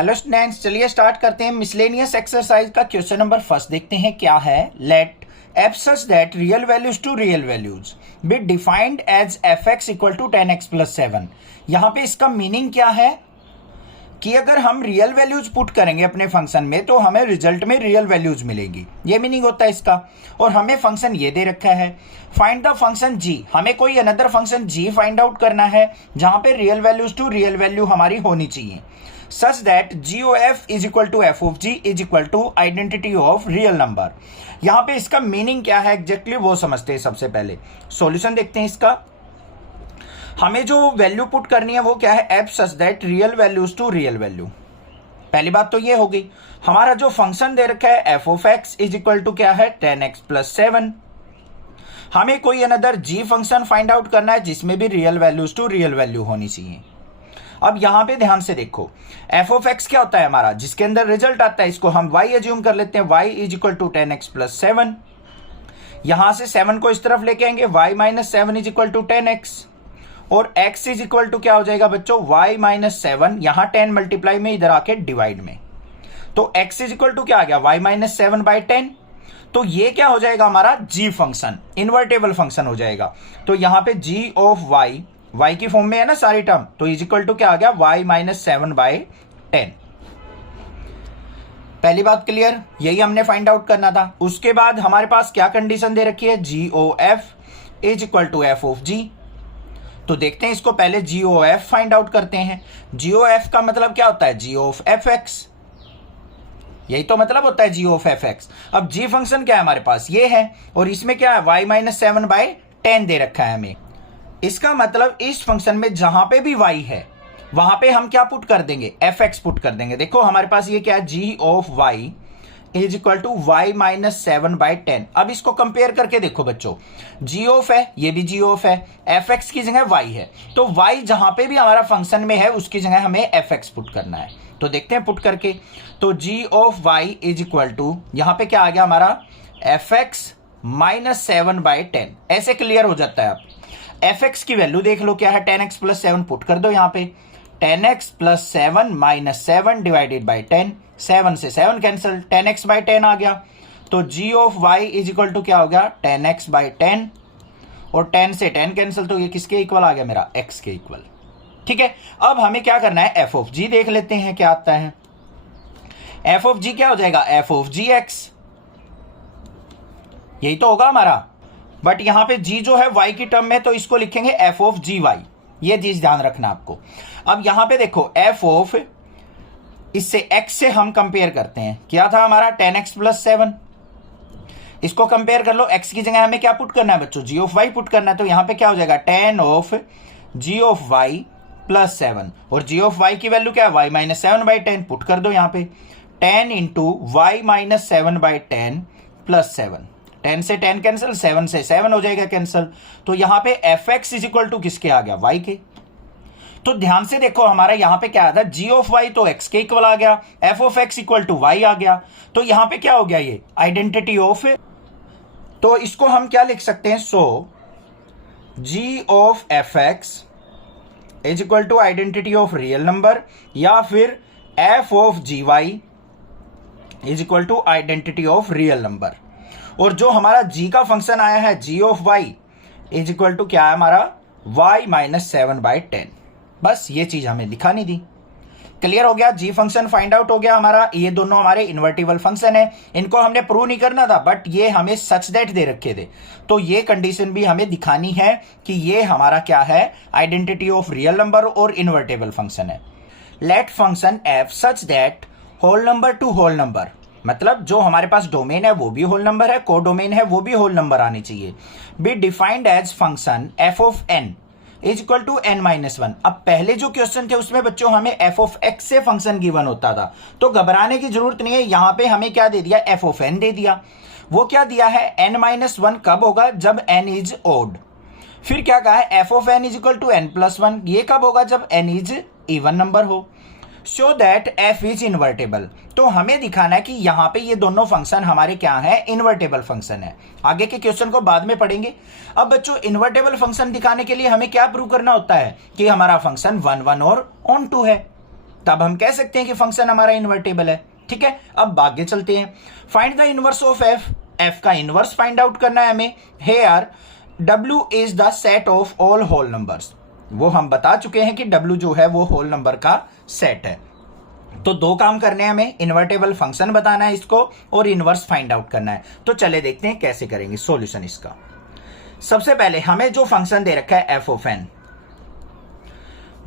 Hello students, चलिए start करते हैं। मिसलेनियस एक्सरसाइज का क्वेश्चन नंबर फर्स्ट देखते हैं क्या है। Let f such that real values to real values be defined as f x equal to 10x plus 7। यहाँ पे इसका मीनिंग क्या है कि अगर हम रियल वैल्यूज पुट करेंगे अपने फंक्शन में तो हमें रिजल्ट में रियल वैल्यूज मिलेगी, ये मीनिंग होता है इसका। और हमें फंक्शन ये दे रखा है, फाइंड द फंक्शन जी। हमें कोई another function g find out करना है जहां पे real values to real value हमारी होनी चाहिए, such that g o f is equal to f of g is equal to identity of real number. यहां पे इसका मीनिंग क्या है एग्जैक्टली वो समझते हैं। सबसे पहले सॉल्यूशन देखते हैं इसका। हमें जो वैल्यू पुट करनी है वो क्या है, f such that real values to real value. पहली बात तो ये हो गई। हमारा जो फंक्शन दे रखा है f of x is equal to क्या है, 10x प्लस 7। हमें कोई another g function find out करना है जिसमें भी real values to real value होनी चाहिए। अब यहां पे ध्यान से देखो, एफ ऑफ एक्स क्या होता है हमारा, जिसके अंदर रिजल्ट आता है इसको हम y एज्यूम कर लेते हैं, y is equal to 10x plus 7। यहां से 7 को इस तरफ लेके आएंगे, y minus 7 is equal to 10x और x इज इक्वल टू क्या हो जाएगा बच्चों, y माइनस 7, यहां 10 मल्टीप्लाई में इधर आके डिवाइड में, तो x इज इक्वल टू क्या आ गया, y माइनस 7 बाई 10। तो ये क्या हो जाएगा हमारा g फंक्शन, इन्वर्टेबल फंक्शन हो जाएगा। तो यहां पे g ऑफ y की फॉर्म में है ना सारी टर्म, तो इज इक्वल टू क्या आ गया, y माइनस 7 बाई 10। पहली बात क्लियर, यही हमने फाइंड आउट करना था। उसके बाद हमारे पास क्या कंडीशन दे रखी है, g o f is equal to f of g. तो देखते हैं इसको, पहले g o f find out करते हैं। जी ओ एफ का मतलब क्या होता है, जी ऑफ एफ एक्स, यही तो मतलब होता है जी ऑफ एफ एक्स। अब जी फंक्शन क्या है हमारे पास, ये है, और इसमें क्या है, y माइनस 7 बाई 10 दे रखा है हमें। इसका मतलब इस फंक्शन में जहां पे भी y है वहां पे हम क्या पुट कर देंगे, एफ एक्स पुट कर देंगे। देखो हमारे पास ये क्या है, g of y is equal to y minus 7 by 10। अब इसको कंपेयर करके देखो बच्चों, जी ऑफ है, ये भी जी ऑफ है, एफ एक्स की जगह y है, तो y जहां पे भी हमारा फंक्शन में है उसकी जगह हमें एफ एक्स पुट करना है। तो देखते हैं पुट करके, तो g of y is equal to यहां पे क्या आ गया हमारा, एफ एक्स माइनस 7 बाई 10। ऐसे क्लियर हो जाता है। अब एफ एक्स की वैल्यू देख लो क्या है, 10x प्लस 7 पुट कर दो यहाँ पे, 10x plus 7 minus 7 divided by 10, 7 से 7 कैंसिल, 10x बाई 10 आ गया। तो g of y is equal to क्या हो गया, 10x बाई 10, और 10 से 10 कैंसिल, तो ये किसके इक्वल आ गया मेरा, x के इक्वल। ठीक है, अब हमें क्या करना है, f ऑफ g देख लेते हैं क्या आता है। f ऑफ g क्या हो जाएगा, f ऑफ gx, यही तो होगा हमारा। बट यहां पे g जो है y की टर्म में, तो इसको लिखेंगे f ऑफ gy, ये चीज ध्यान रखना आपको। अब यहां पे देखो f ऑफ, इससे x से हम कंपेयर करते हैं, क्या था हमारा 10x प्लस 7, इसको कंपेयर कर लो। x की जगह हमें क्या पुट करना है बच्चों, g ऑफ y पुट करना है, तो यहां पे क्या हो जाएगा 10 of g of y plus 7, और g ऑफ y की वैल्यू क्या है, y माइनस 7 बाई 10 पुट कर दो यहां पे, 10 into y minus 7 by 10 plus 7, 10 से 10 कैंसिल, 7 से 7 हो जाएगा कैंसिल। तो यहां पे f x is equal to किसके आ गया, y के। तो ध्यान से देखो हमारा यहां पे क्या आता है, g ऑफ y तो x के इक्वल आ गया, f of x equal to y आ गया। तो यहां पे क्या हो गया, ये आइडेंटिटी ऑफ, तो इसको हम क्या लिख सकते हैं, so g of f x is equal to identity of real number, या फिर f of g y is equal to identity of real number. और जो हमारा g का फंक्शन आया है, g of y is equal to क्या है हमारा, y माइनस 7 बाई 10। बस ये चीज हमें दिखानी थी। क्लियर हो गया, g फंक्शन फाइंड आउट हो गया हमारा। ये दोनों हमारे इन्वर्टिबल फंक्शन है, इनको हमने प्रूव नहीं करना था, बट ये हमें सच दैट दे रखे थे, तो ये कंडीशन भी हमें दिखानी है कि ये हमारा क्या है, आइडेंटिटी ऑफ रियल नंबर और इन्वर्टेबल फंक्शन है। Let function f such that whole number to whole number, मतलब जो हमारे पास डोमेन है वो भी होल नंबर है, कोडोमेन है वो भी होल नंबर आनी चाहिए, be defined as function f of n is equal to n minus 1। अब पहले जो क्वेश्चन थे उसमें बच्चों हमें f ऑफ x से फंक्शन गिवन होता था, तो घबराने की जरूरत नहीं है। यहां पे हमें क्या दे दिया, f ऑफ n दे दिया। वो क्या दिया है, n माइनस 1 कब होगा, जब n इज ओड। फिर क्या कहा है, f of n is equal to n plus 1, ये कब होगा, जब n इज इवन नंबर हो। Show that f is invertible, तो हमें दिखाना है कि यहां पे ये दोनों फंक्शन हमारे क्या है, इन्वर्टेबल फंक्शन है। आगे के क्वेश्चन को बाद में पढ़ेंगे। अब बच्चों इन्वर्टेबल फंक्शन दिखाने के लिए हमें क्या प्रूव करना होता है कि हमारा फंक्शन 1 1 और ऑन 2 है। तब हम कह सकते हैं कि फंक्शन हमारा इन्वर्टेबल है। ठीक है, अब आगे चलते हैं। Find the inverse of f, f का इनवर्स फाइंड आउट करना है हमें। Here W is the set of all whole numbers, वो हम बता चुके हैं कि W जो है वो होल नंबर का सेट है। तो दो काम करने हैं हमें, इन्वर्टेबल फंक्शन बताना है इसको और इनवर्स फाइंड आउट करना है। तो चले देखते हैं कैसे करेंगे सॉल्यूशन इसका। सबसे पहले हमें जो फंक्शन दे रखा है एफ ऑफ एन,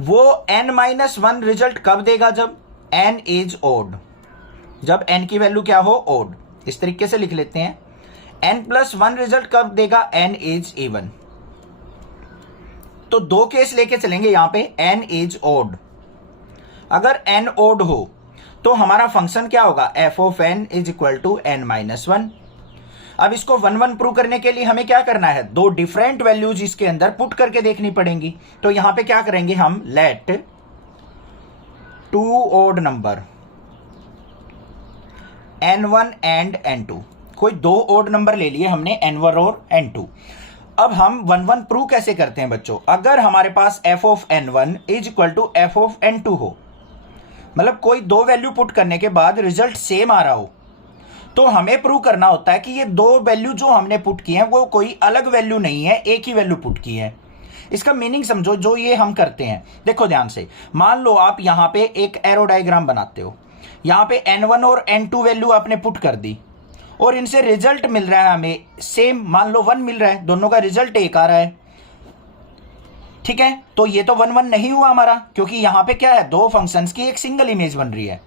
वो n-1 रिजल्ट कब देगा? जब n इज ओड, जब n की वैल्यू क्या हो? ओड। इस तरीके से लिख लेते हैं। n+1 रिजल्ट कब देगा? n is even. तो दो केस लेके चलेंगे यहां पे, n इज ओड। अगर n ओड हो तो हमारा फंक्शन क्या होगा? f of n is equal to n-1। अब इसको 1-1 प्रूव करने के लिए हमें क्या करना है? दो डिफरेंट वैल्यूज इसके अंदर पुट करके देखनी पड़ेंगी। तो यहां पे क्या करेंगे हम? Let two odd number n1 and n2, कोई दो ओड नंबर ले लिए हमने n1 और n2। अब हम 1-1 प्रूव कैसे करते हैं बच्चों? अगर हमारे पास f of n1 is equal to f of n2 हो, मतलब कोई दो वैल्यू पुट करने के बाद रिजल्ट सेम आ रहा हो, तो हमें प्रूव करना होता है कि ये दो वैल्यू जो हमने पुट की हैं वो कोई अलग वैल्यू नहीं है, एक ही वैल्यू पुट की है। इसका मीनिंग समझो, जो ये हम करते हैं, देखो ध्यान से। मान लो आप यहां पे एक एरो डायग्राम बनाते हो, यहां पे n1 और n2 वैल्यू आपने पुट कर दी और इनसे रिजल्ट मिल रहा है हमें सेम, मान लो 1 मिल रहा है, दोनों का रिजल्ट एक आ रहा है। ठीक है, तो ये तो 1-1 नहीं हुआ हमारा, क्योंकि यहां पे क्या है? दो फंक्शंस की एक सिंगल इमेज बन रही है।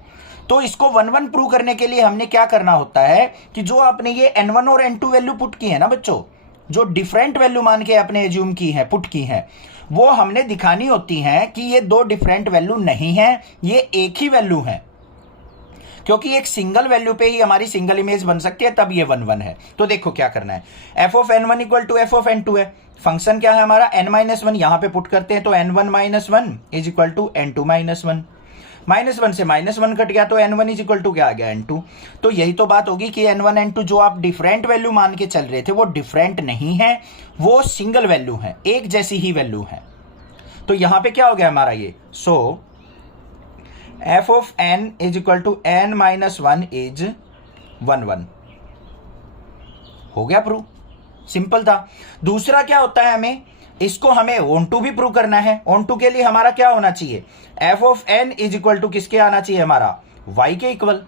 तो इसको 1-1 प्रूव करने के लिए हमने क्या करना होता है कि जो आपने ये n1 और n2 वैल्यू पुट की है ना बच्चों, जो डिफरेंट वैल्यू मान के आपने एज्यूम की है, पुट की है, वो हमने दिखानी होती है कि ये दो डिफरेंट वैल्यू नहीं है, ये एक ही वैल्यू है। क्योंकि एक सिंगल वैल्यू पे ही हमारी सिंगल इमेज बन सकती है, तब ये 1-1 है। तो देखो क्या करना है, f of n1 equal to f of n2 है। फंक्शन क्या है हमारा? n-1 यहां पे पुट करते हैं, तो n1-1 is equal to n2-1। -1 से -1 कट गया तो n1 इज इक्वल टू क्या आ गया? n2। तो यही तो बात होगी कि n1 n2 जो आप डिफरेंट वैल्यू मान के चल रहे थे वो डिफरेंट नहीं है, वो सिंगल वैल्यू है, एक जैसी ही वैल्यू है। तो यहां पे क्या हो गया हमारा ये? So f of n is equal to n-1 is 1-1 हो गया प्रूव, सिंपल था। दूसरा क्या होता है, हमें ऑन टू भी प्रूव करना है। ऑन टू के लिए हमारा क्या होना चाहिए? f of n is equal to किसके आना चाहिए? हमारा y के इक्वल।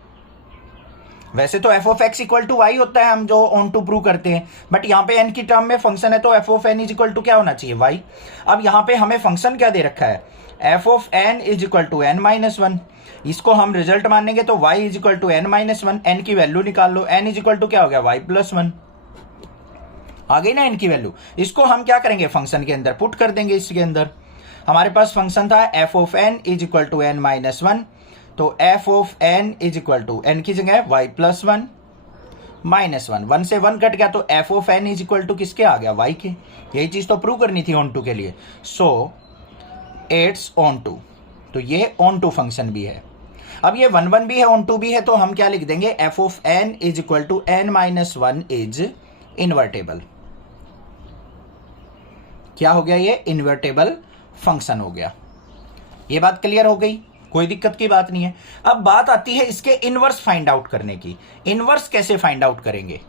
वैसे तो f of x equal to y होता है हम जो ऑन टू प्रूव करते हैं, बट यहां पे n की टर्म में फंक्शन है, तो f of n is equal to क्या होना चाहिए? y। अब यहां पे हमें फंक्शन क्या दे रखा है? f of n is equal to n-1। इसको हम रिजल्ट मानेंगे तो y is equal to n-1, n की वैल्यू निकाल लो, n इज इक्वल टू क्या हो गया? y+1 आ गई ना n की वैल्यू। इसको हम क्या करेंगे? फंक्शन के अंदर पुट कर देंगे। इसके अंदर हमारे पास फंक्शन था f of n is equal to n-1, तो f of n is equal to n की जगह y+1 -1, 1 से 1 कट गया तो f of n is equal to किसके आ गया? y के। यही चीज तो प्रूव करनी थी ऑन टू के लिए। सो इट्स ऑन टू, तो ये ऑन टू फंक्शन भी है। अब ये 1-1 भी है, ऑन टू भी है, तो हम क्या लिख देंगे? f of n is equal to n-1 is invertible. क्या हो गया? ये इन्वर्टेबल फंक्शन हो गया। ये बात क्लियर हो गई, कोई दिक्कत की बात नहीं है। अब बात आती है इसके इनवर्स फाइंड आउट करने की। इनवर्स कैसे फाइंड आउट करेंगे?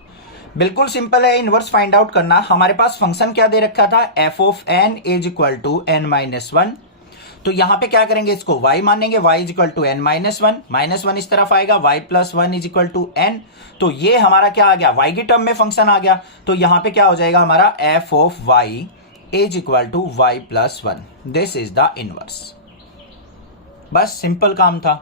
बिल्कुल सिंपल है इनवर्स फाइंड आउट करना। हमारे पास फंक्शन क्या दे रखा था? f of n is equal to n-1। तो यहां पे क्या करेंगे? इसको y मानेंगे, y is equal to n-1, -1 इस तरफ आएगा, y+1 is equal to n। तो ये हमारा क्या आ गया? y की टर्म में फंक्शन आ गया। तो यहां पे क्या हो जाएगा हमारा? f of y is equal to y+1। This is the inverse. बस सिंपल काम था।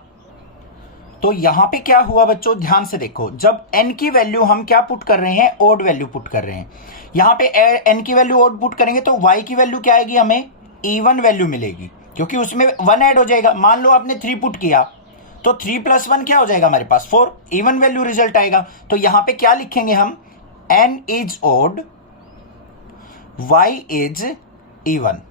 तो यहां पे क्या हुआ बच्चों? ध्यान से देखो, जब n की वैल्यू हम क्या पुट कर रहे हैं? ओड वैल्यू पुट कर रहे हैं। यहां पे n की वैल्यू ओड पुट करेंगे तो y की वैल्यू क्या आएगी? हमें इवन वैल्यू मिलेगी, क्योंकि उसमें 1 ऐड हो जाएगा। मान लो आपने 3 पुट किया तो 3+1 क्या हो जाएगा हमारे पास? 4, इवन वैल्यू रिजल्ट आएगा। तो यहां पे क्या लिखेंगे हम? n is odd, y is even.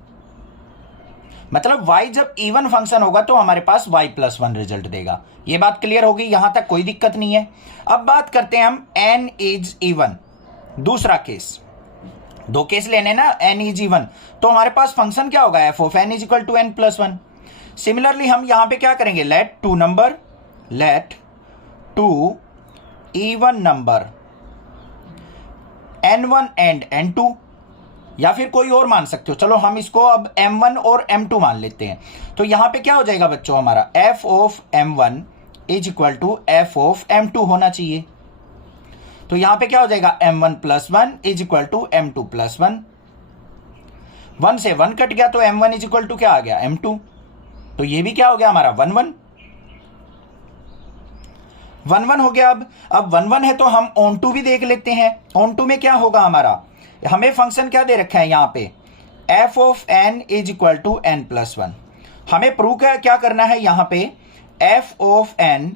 मतलब y जब इवन फंक्शन होगा तो हमारे पास y+1 रिजल्ट देगा। ये बात क्लियर होगी, यहां तक कोई दिक्कत नहीं है। अब बात करते हैं हम n इज इवन, दूसरा केस। दो केस लेने ना, n इज इवन, तो हमारे पास फंक्शन क्या होगा? f of n is equal to n+1। Similarly हम यहां पे क्या करेंगे, let two even number n1 and n2, या फिर कोई और मान सकते हो। चलो हम इसको अब m1 और m2 मान लेते हैं। तो यहां पे क्या हो जाएगा बच्चों, हमारा f of m1 is equal to f of m2 होना चाहिए। तो यहां पे क्या हो जाएगा, m1 plus 1 is equal to m2 plus 1। 1 से 1 कट गया तो m1 इज इक्वल टू क्या आ गया, m2। तो ये भी क्या हो गया हमारा 1 1 1 1 हो गया। अब 1 1 है तो हम ऑन टू भी देख लेते हैं। ऑन टू में क्या होगा हमारा, हमें फंक्शन क्या दे रखा है यहाँ पे, f of n is equal to n plus 1। हमें प्रूव क्या करना है यहाँ पे, f of n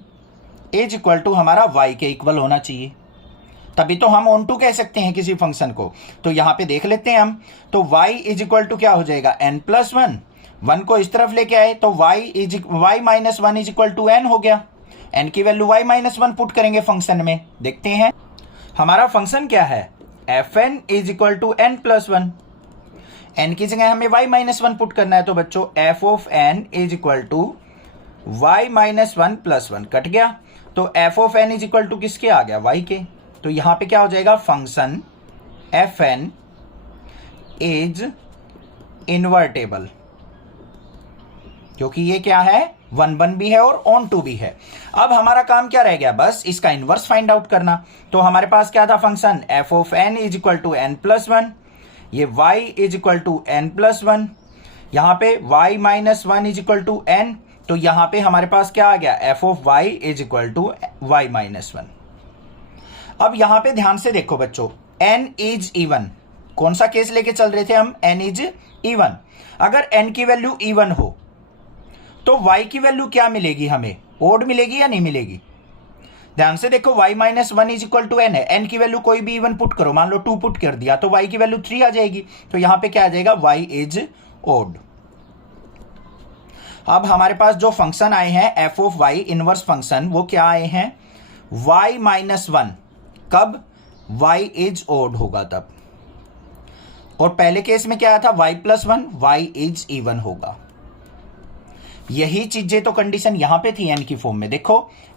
is equal to हमारा y के इक्वल होना चाहिए, तभी तो हम ऑन टू कह सकते हैं किसी फंक्शन को। तो यहां पे देख लेते हैं हम, तो y इज इक्वल टू क्या हो जाएगा, n प्लस 1। 1 को इस तरफ लेके आए तो y minus 1 is equal to n हो गया। n की वैल्यू y माइनस 1 पुट करेंगे फंक्शन में, देखते हैं हमारा फंक्शन क्या है, fn is equal to n plus 1। n की जगह हमें y माइनस 1 पुट करना है, तो बच्चों f of n is equal to y minus 1 plus 1 cut गया, तो f of n is equal to किसके आ गया, y के। तो यहां पे क्या हो जाएगा, फंक्शन fn इज इनवर्टेबल, क्योंकि ये क्या है 1 1 भी है और ऑन टू भी है। अब हमारा काम क्या रह गया, बस इसका इनवर्स फाइंड आउट करना। तो हमारे पास क्या था function, f of n is equal to n plus 1, ये y is equal to n plus 1, यहां पे y minus 1 is equal to n, तो यहां पे हमारे पास क्या आ गया, f of y is equal to y minus 1। अब यहां पे ध्यान से देखो बच्चों, n इज इवन, कौन सा केस लेके चल रहे थे हम, n इज इवन। अगर n की वैल्यू इवन हो तो y की वैल्यू क्या मिलेगी, हमें ओड मिलेगी या नहीं मिलेगी। ध्यान से देखो, y minus 1 is equal to n है, n की वैल्यू कोई भी इवन पुट करो, मान लो 2 पुट कर दिया तो y की वैल्यू 3 आ जाएगी। तो यहां पे क्या आ जाएगा, y इज ओड। अब हमारे पास जो फंक्शन आए हैं f of y inverse function, वो क्या आए हैं, y माइनस 1, कब y इज ओड होगा तब, और पहले केस में क्या आया था y plus 1, y is even होगा। यही चीजें तो कंडीशन यहां पे थी n की फॉर्म में। देखो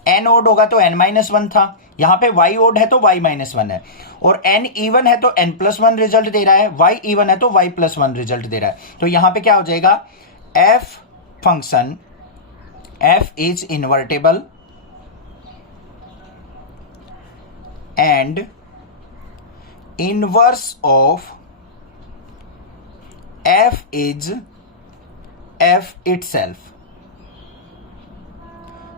n ओड होगा तो n माइनस 1 था, यहां पे y ओड है तो y माइनस 1 है, और n इवन है तो n प्लस 1 रिजल्ट दे रहा है, y इवन है तो y प्लस 1 रिजल्ट दे रहा है। तो यहां पे क्या हो जाएगा, f function f is invertible and inverse of f is f itself.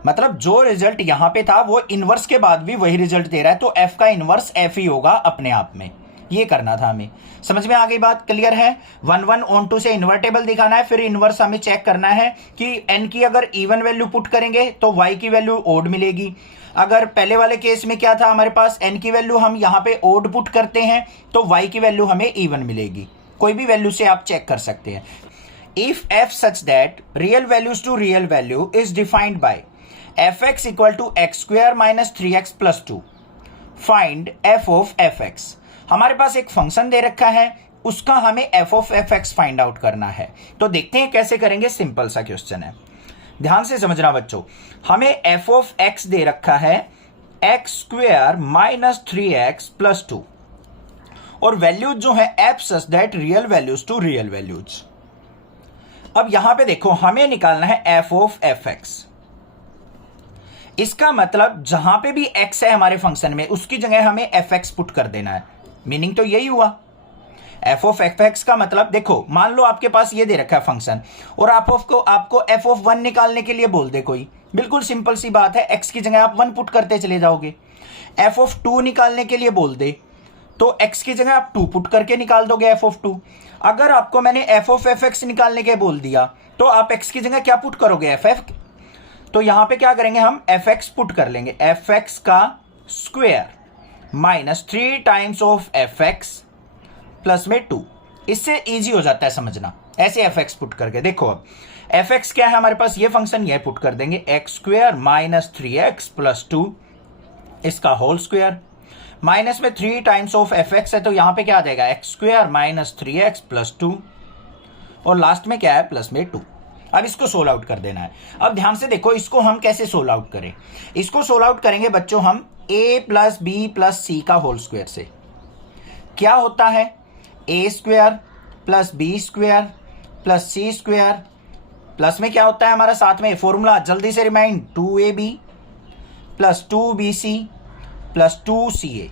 मतलब जो रिजल्ट यहां पे था वो इनवर्स के बाद भी वही रिजल्ट दे रहा है, तो f का इनवर्स f ही होगा अपने आप में। ये करना था हमें, समझ में आ गई बात, क्लियर है। 1 1 ऑन टू से इन्वर्टेबल दिखाना है, फिर इनवर्स हमें चेक करना है कि n की अगर इवन वैल्यू पुट करेंगे तो y की वैल्यू ओड मिलेगी। अगर पहले वाले केस में क्या था, हमारे पास n की वैल्यू हम यहां पे ओड पुट करते हैं तो y की वैल्यू हमें इवन मिलेगी। कोई भी वैल्यू से आप चेक कर सकते हैं। If f such that real values to real value is defined by fx equal to x square minus 3x plus 2, find f of fx। हमारे पास एक फंक्शन दे रखा है, उसका हमें f of fx find out करना है। तो देखते हैं कैसे करेंगे, सिंपल सा क्वेश्चन है, ध्यान से समझना बच्चों। हमें f ऑफ x दे रखा है x square minus 3x plus 2, और वैल्यूज जो है f such that real values to real values. अब यहां पे देखो, हमें निकालना है f ऑफ fx। इसका मतलब जहां पे भी x है हमारे फंक्शन में, उसकी जगह हमें fx पुट कर देना है। मीनिंग तो यही हुआ, f ऑफ fx का मतलब देखो, मान लो आपके पास ये दे रखा है फंक्शन और आपको f ऑफ 1 निकालने के लिए बोल दे कोई, बिल्कुल सिंपल सी बात है, x की जगह आप 1 पुट करते चले जाओगे। f ऑफ 2 निकालने के लिए बोल दे तो x की जगह आप 2 पुट करके निकाल दोगे f ऑफ 2। अगर आपको मैंने f ऑफ fx निकालने के बोल दिया तो आप x की जगह क्या पुट करोगे, ff। तो यहां पे क्या करेंगे, हम fx पुट कर लेंगे, fx का square minus 3 times of fx plus में 2। इससे इजी हो जाता है समझना, ऐसे fx पुट करके। देखो अब fx क्या है हमारे पास, ये फंक्शन, ये पुट कर देंगे x square minus 3x plus 2, इसका होल स्क्वायर, माइनस में 3 टाइम्स ऑफ fx है तो यहां पे क्या आ जाएगा, x square minus 3x plus 2, और लास्ट में क्या है, प्लस में 2। अब इसको सोल्व आउट कर देना है। अब ध्यान से देखो इसको हम कैसे सोल्व आउट करें। इसको सोल्व आउट करेंगे बच्चों हम a plus b plus c का होल स्क्वायर से। क्या होता है a square plus b square plus c square, plus में क्या होता है हमारा साथ में फॉर्मूला, जल्दी से remind, 2ab plus 2bc plus 2ca।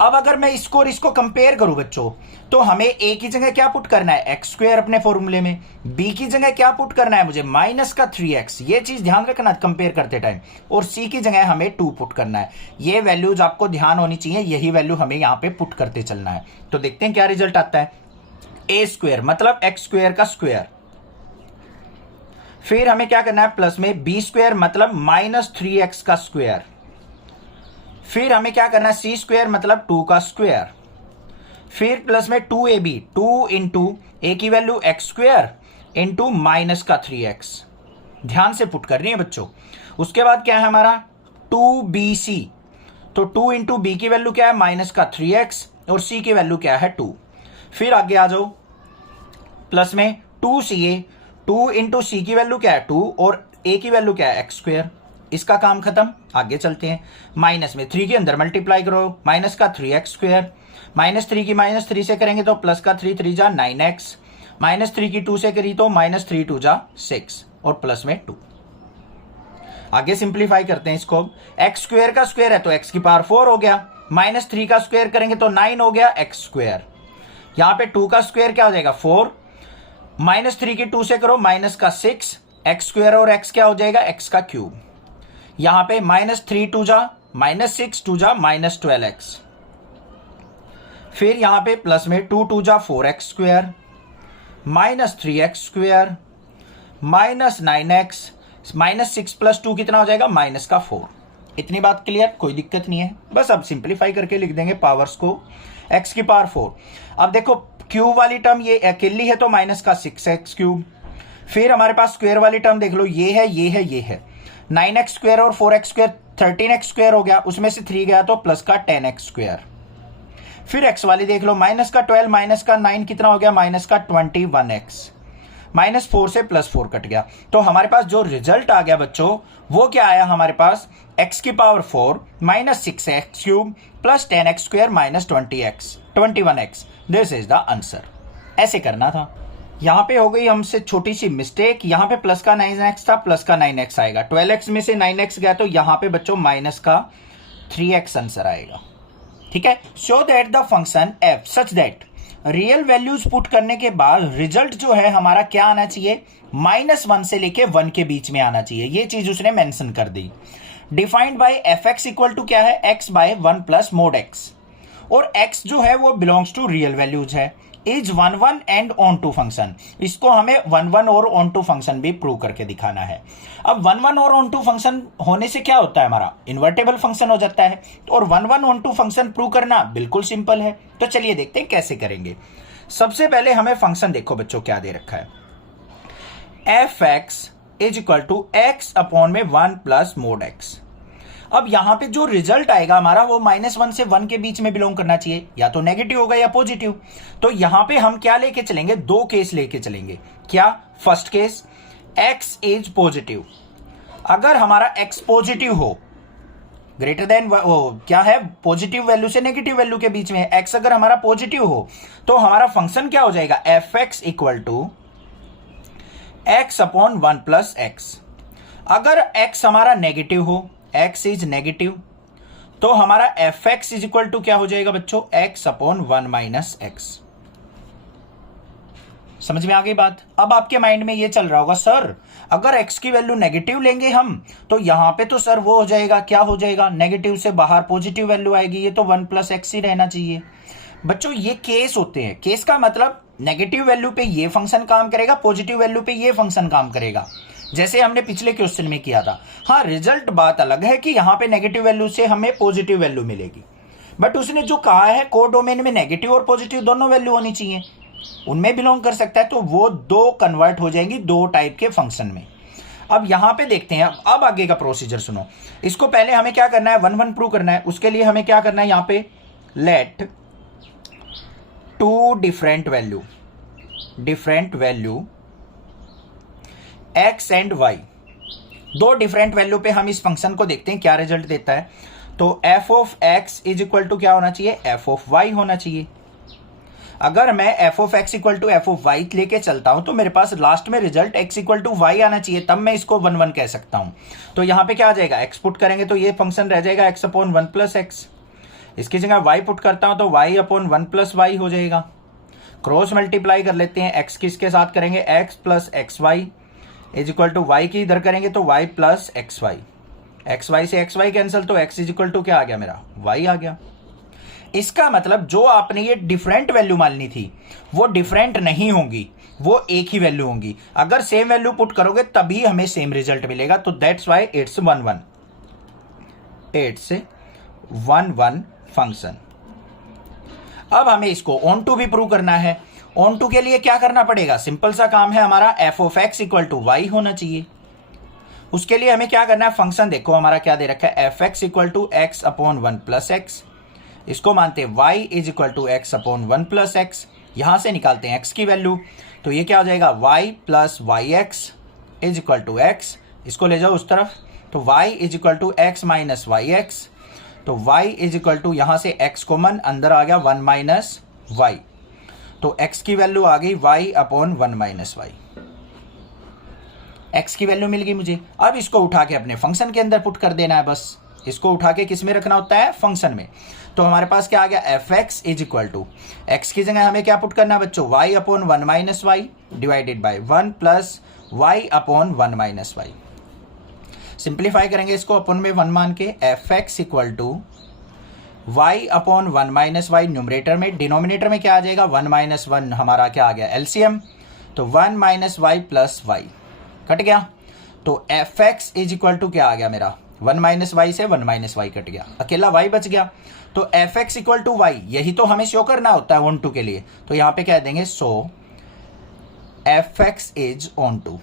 अब अगर मैं इसको और इसको कंपेयर करूं बच्चों, तो हमें a की जगह क्या पुट करना है, एक्स स्क्वायर अपने फॉर्मूले में, b की जगह क्या पुट करना है मुझे, माइनस का 3x, ये चीज ध्यान रखना कंपेयर करते टाइम, और c की जगह हमें 2 पुट करना है। ये वैल्यूज आपको ध्यान होनी चाहिए, यही वैल्यू हमें यहां पे पुट करते चलना है। तो देखते हैं क्या रिजल्ट आता है। a स्क्वायर मतलब एक्स स्क्वायर का स्क्वायर, फिर हमें क्या करना है प्लस में b स्क्वायर मतलब माइनस 3x का स्क्वायर, फिर हमें क्या करना है सी स्क्वायर मतलब 2 का स्क्वायर, फिर प्लस में 2ab, 2 इंटू ए की value x square into minus का 3x, ध्यान से पुट करनी है बच्चों। उसके बाद क्या है हमारा 2bc, तो 2 इंटू बी की वैल्यू क्या है माइनस का 3x और c की वैल्यू क्या है 2। फिर आगे आ जाओ प्लस में 2ca, 2 इंटू सी की वैल्यू क्या है 2 और a की वैल्यू क्या है एक्स स्क्वायर, इसका काम खत्म। आगे चलते हैं, माइनस में 3 के अंदर मल्टीप्लाई करो, माइनस का 3x स्क्वायर, माइनस 3 की माइनस 3 से करेंगे तो प्लस का 3 3 जा 9x, माइनस 3 की 2 से करी तो माइनस 3 2 जा 6 और प्लस में 2। आगे सिंप्लीफाई करते हैं इसको, एक्स स्क्वायर का स्क्वायर है तो x की पावर 4 हो गया, माइनस 3 का स्क्वायर करेंगे तो 9 हो गया एक्स स्क्वायर, यहां पे 2 का स्क्वायर क्या हो जाएगा 4, माइनस 3 की 2 से करो माइनस का 6, एक्स स्क्वायर और x क्या हो जाएगा x का क्यूब, यहां पे माइनस 3 2 जा माइनस 6 2 जा माइनस 12x, फिर यहां पे प्लस में 2 2 जा 4x square minus 3x square minus 9x, minus 6 plus 2 कितना हो जाएगा माइनस का 4। इतनी बात क्लियर, कोई दिक्कत नहीं है। बस अब सिंप्लीफाई करके लिख देंगे पावर्स को, x की पावर 4। अब देखो क्यूब वाली टर्म ये अकेली है तो माइनस का 6x क्यूब, फिर हमारे पास स्क्वायर वाली टर्म देख लो, ये है ये है ये है, 9x स्क्वायर और 4x स्क्वायर 13x स्क्वायर हो गया, उसमें से 3 गया तो प्लस का 10x स्क्वायर। फिर x वाली देख लो, माइनस का 12 माइनस का 9 कितना हो गया माइनस का 21x, माइनस 4 से प्लस 4 कट गया। तो हमारे पास जो रिजल्ट आ गया बच्चों वो क्या आया हमारे पास, x की power 4 minus 6x cube plus 10x square minus 21x, this is the answer. ऐसे करना था। यहां पे हो गई हमसे छोटी सी मिस्टेक, यहां पे प्लस का 9x था, प्लस का 9x आएगा, 12x में से 9x गया तो यहां पे बच्चों माइनस का 3x आंसर आएगा। ठीक है, show that the function f such that real values put करने के बाद रिजल्ट जो है हमारा क्या आना चाहिए, -1 से लेके 1 के बीच में आना चाहिए। ये चीज उसने मेंशन कर दी। Defined by fx equal to क्या है, x by 1 plus mod x, और x जो है वो बिलोंग्स टू रियल वैल्यूज है, is 1 1 and onto function. इसको हमें 1 1 और ऑन टू फंक्शन भी प्रूव करके दिखाना है। अब 1 1 और ऑन टू फंक्शन होने से क्या होता है, हमारा इन्वर्टेबल फंक्शन हो जाता है, और 1 1 ऑन टू फंक्शन प्रूव करना बिल्कुल सिंपल है। तो चलिए देखते हैं कैसे करेंगे। सबसे पहले हमें फंक्शन देखो बच्चों क्या दे रखा है, fx is equal to x upon में 1 प्लस मोड x। अब यहां पे जो रिजल्ट आएगा हमारा वो -1 से 1 के बीच में बिलोंग करना चाहिए, या तो नेगेटिव होगा या पॉजिटिव। तो यहां पे हम क्या लेके चलेंगे, 2 केस लेके चलेंगे। क्या, first case x is positive, अगर हमारा x पॉजिटिव हो, ग्रेटर देन क्या है, पॉजिटिव वैल्यू से नेगेटिव वैल्यू के बीच में x अगर हमारा पॉजिटिव हो तो हमारा फंक्शन क्या हो जाएगा, fx equal to x upon 1 plus x। अगर x हमारा नेगेटिव हो, x इज नेगेटिव, तो हमारा fx इज इक्वल टू क्या हो जाएगा बच्चों, x अपॉन 1 माइनस x। समझ में आ गई बात। अब आपके माइंड में ये चल रहा होगा, सर अगर x की वैल्यू नेगेटिव लेंगे हम तो यहां पे तो सर वो हो जाएगा, क्या हो जाएगा, नेगेटिव से बाहर पॉजिटिव वैल्यू आएगी, ये तो 1 प्लस x ही रहना चाहिए। बच्चों ये केस होते हैं, केस का मतलब नेगेटिव वैल्यू पे ये फंक्शन काम करेगा, पॉजिटिव वैल्यू पे ये फंक्शन काम करेगा, जैसे हमने पिछले क्वेश्चन में किया था। हाँ, रिजल्ट बात अलग है कि यहां पे नेगेटिव वैल्यू से हमें पॉजिटिव वैल्यू मिलेगी, बट उसने जो कहा है कोडोमेन में नेगेटिव और पॉजिटिव दोनों वैल्यू होनी चाहिए, उनमें बिलोंग कर सकता है, तो वो 2 कन्वर्ट हो जाएंगी 2 टाइप के फंक्शन में। अब यहां पे देखते हैं, अब आगे का प्रोसीजर सुनो। इसको पहले हमें क्या करना है, 1 1 प्रूव करना है। उसके लिए हमें क्या करना है, यहां पे let 2 different value x and y, दो डिफरेंट वैल्यू पे हम इस फंक्शन को देखते हैं क्या रिजल्ट देता है। तो f of x is equal to क्या होना चाहिए, एफ ऑफ वाई होना चाहिए। अगर मैं f of x equal to f of y लेके चलता हूं तो मेरे पास लास्ट में result x equal to y आना चाहिए, तब मैं इसको 1 1 कह सकता हूं। तो यहां पे क्या आ जाएगा, एक्स पुट करेंगे तो ये फंक्शन रह जाएगा एक्स अपॉन 1 प्लस एक्स। इसकी जगह वाई पुट करता हूं तो वाई अपॉन 1 प्लस वाई हो जाएगा। क्रॉस मल्टीप्लाई कर लेते हैं, एक्स किसके साथ करेंगे, x plus x y is equal to y की इधर करेंगे तो y plus x y. X y से एक्स वाई कैंसिल तो एक्स इज इक्वल टू क्या आ गया मेरा, वाई आ गया। इसका मतलब जो आपने ये डिफरेंट वैल्यू माननी थी वो डिफरेंट नहीं होंगी, वो एक ही वैल्यू होंगी। अगर सेम वैल्यू पुट करोगे तभी हमें सेम रिजल्ट मिलेगा। तो that's why it's 1 1, it's 1 1 function. अब हमें इसको ऑन टू भी प्रूव करना है। ऑन टू के लिए क्या करना पड़ेगा, सिंपल सा काम है हमारा, f of x equal to y होना चाहिए। उसके लिए हमें क्या करना है, फंक्शन देखो हमारा क्या दे रखा है, f x equal to x upon 1 plus x. इसको मानते हैं y is equal to x upon 1 plus x. यहां से निकालते हैं x की वैल्यू, तो ये क्या हो जाएगा, y plus y x is equal to x. इसको ले जाओ उस तरफ, तो y is equal to x minus y x. तो y इज इक्वल टू यहां से x कॉमन अंदर आ गया 1 माइनस वाई, तो x की वैल्यू आ गई y upon 1 minus y. x की वैल्यू मिल गई मुझे। अब इसको उठा के अपने फंक्शन के अंदर पुट कर देना है, बस इसको उठा के किस में रखना होता है, फंक्शन में। तो हमारे पास क्या आ गया, f x is equal to x की जगह हमें क्या पुट करना है बच्चों, y upon 1 minus y divided by 1 plus y upon 1 minus y. Simplify करेंगे इसको अपन में 1 मान के, f x equal to y upon 1 minus y numerator में, डिनोमिनेटर में क्या आ जाएगा 1 माइनस 1 हमारा क्या आ गया एलसीएम, तो 1 minus y plus y cut गया। तो f x is equal to क्या आ गया मेरा, 1 माइनस वाई से 1 माइनस वाई कट गया, अकेला y बच गया। तो f x equal to y, यही तो हमें शो करना होता है ऑन टू के लिए। तो यहां पे कह देंगे so f x is onto.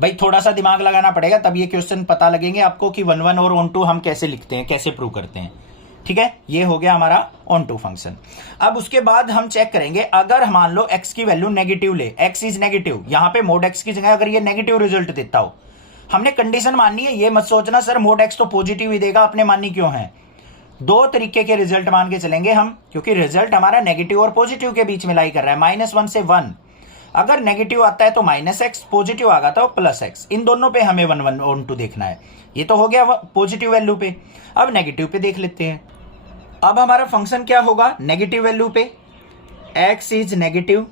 भाई थोड़ा सा दिमाग लगाना पड़ेगा तब ये क्वेश्चन पता लगेंगे आपको कि 1 1 और ऑन टू हम कैसे लिखते हैं, कैसे प्रूव करते हैं। ठीक है, ये हो गया हमारा ऑन टू फंक्शन। अब उसके बाद हम चेक करेंगे, अगर मान लो x की वैल्यू नेगेटिव ले, x इज नेगेटिव, यहां पे मोड x की जगह अगर ये नेगेटिव रिजल्ट देता हो, हमने कंडीशन माननी है। ये मत सोचना सर मोड x तो पॉजिटिव ही देगा, अपने माननी क्यों है। दो तरीके के रिजल्ट मान के चलेंगे हम, क्योंकि रिजल्ट हमारा नेगेटिव और पॉजिटिव के बीच में लाई कर रहा है, -1 से 1। अगर नेगेटिव आता है तो -x, पॉजिटिव आ गया तो +x। इन दोनों पे हमें 1 1 ऑन टू देखना है। ये तो हो गया पॉजिटिव वैल्यू पे। अब नेगेटिव पे देख लेते हैं। अब हमारा फंक्शन क्या होगा, नेगेटिव वैल्यू पे x इज नेगेटिव,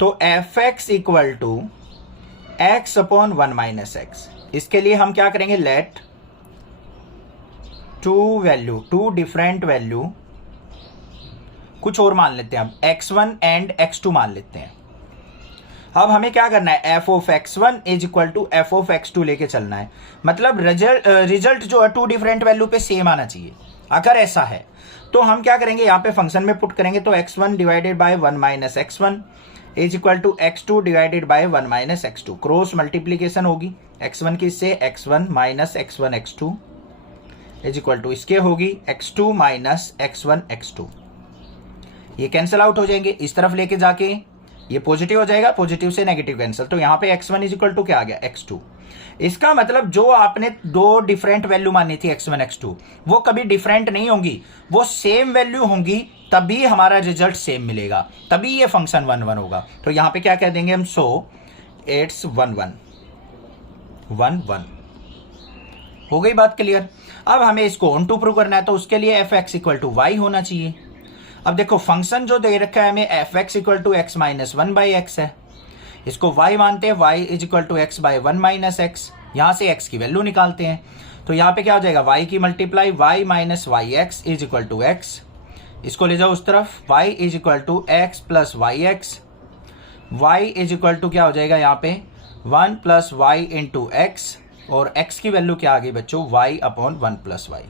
तो f x equal to x upon 1 minus x. इसके लिए हम क्या करेंगे, लेट टू डिफरेंट वैल्यू कुछ और मान लेते हैं, हम x1 एंड x2 मान लेते हैं। अब हमें क्या करना है, f of x1 is equal to f of x2 लेके चलना है। मतलब रिजल्ट जो है टू डिफरेंट वैल्यू पे सेम आना चाहिए। अगर ऐसा है तो हम क्या करेंगे, यहाँ पे फंक्शन में पुट करेंगे, तो x1 divided by 1 minus x1 is equal to x2 divided by 1 minus x2। Cross multiplication होगी x1 की से, x1 minus x1 x2 is equal to इसके होगी x2 माइनस x1 x2। ये कैंसिल आउट हो जाएंगे, इस तरफ लेके जाके ये पॉजिटिव हो जाएगा, पॉजिटिव से नेगेटिव कैंसिल, तो यहाँ पे x1 इज इक्वल टू क्या आ गया, x2। इसका मतलब जो आपने दो डिफरेंट वैल्यू मानी थी x1 x2, वो कभी डिफरेंट नहीं होंगी, वो सेम वैल्यू होंगी, तभी हमारा रिजल्ट सेम मिलेगा, तभी ये फंक्शन 1 1 होगा। तो यहां पे क्या कह देंगे हम, सो इट्स 1 1 1 1। हो गई बात क्लियर। अब हमें इसको ऑन टू प्रूव करना है, तो उसके लिए f x equal to y होना चाहिए। अब देखो फंक्शन जो दे रखा है हमें, f x equal to x minus 1 by x है, इसको y मानते हैं, y is equal to x by 1 minus x. यहां से x की वैल्यू निकालते हैं, तो यहां पे क्या हो जाएगा, y की multiply y minus y x is equal to x. इसको ले जाओ उस तरफ, y is equal to x plus y x. y is equal to क्या हो जाएगा यहाँ पे 1 प्लस वाई इंटू एक्स, और x की वैल्यू क्या आ गई बच्चों, y अपॉन 1 प्लस वाई।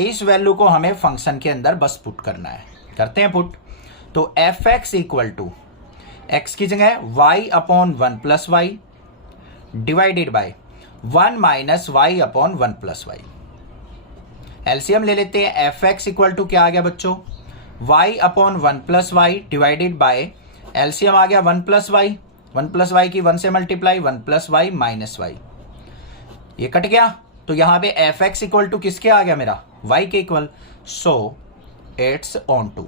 इस वैल्यू को हमें फंक्शन के अंदर बस पुट करना है, करते हैं पुट। तो f x equal to x की जगह y upon 1 plus y divided by 1 minus y upon 1 plus y. LCM ले लेते हैं, एफ एक्स इक्वल टू क्या आ गया बच्चों, y upon 1 plus y divided by, LCM आ गया 1 प्लस वाई, 1 प्लस वाई की 1 से multiply, 1 plus y minus y, ये कट गया। तो यहां पे एफ एक्स इक्वल टू किसके आ गया मेरा, वाई के equal. So it's onto.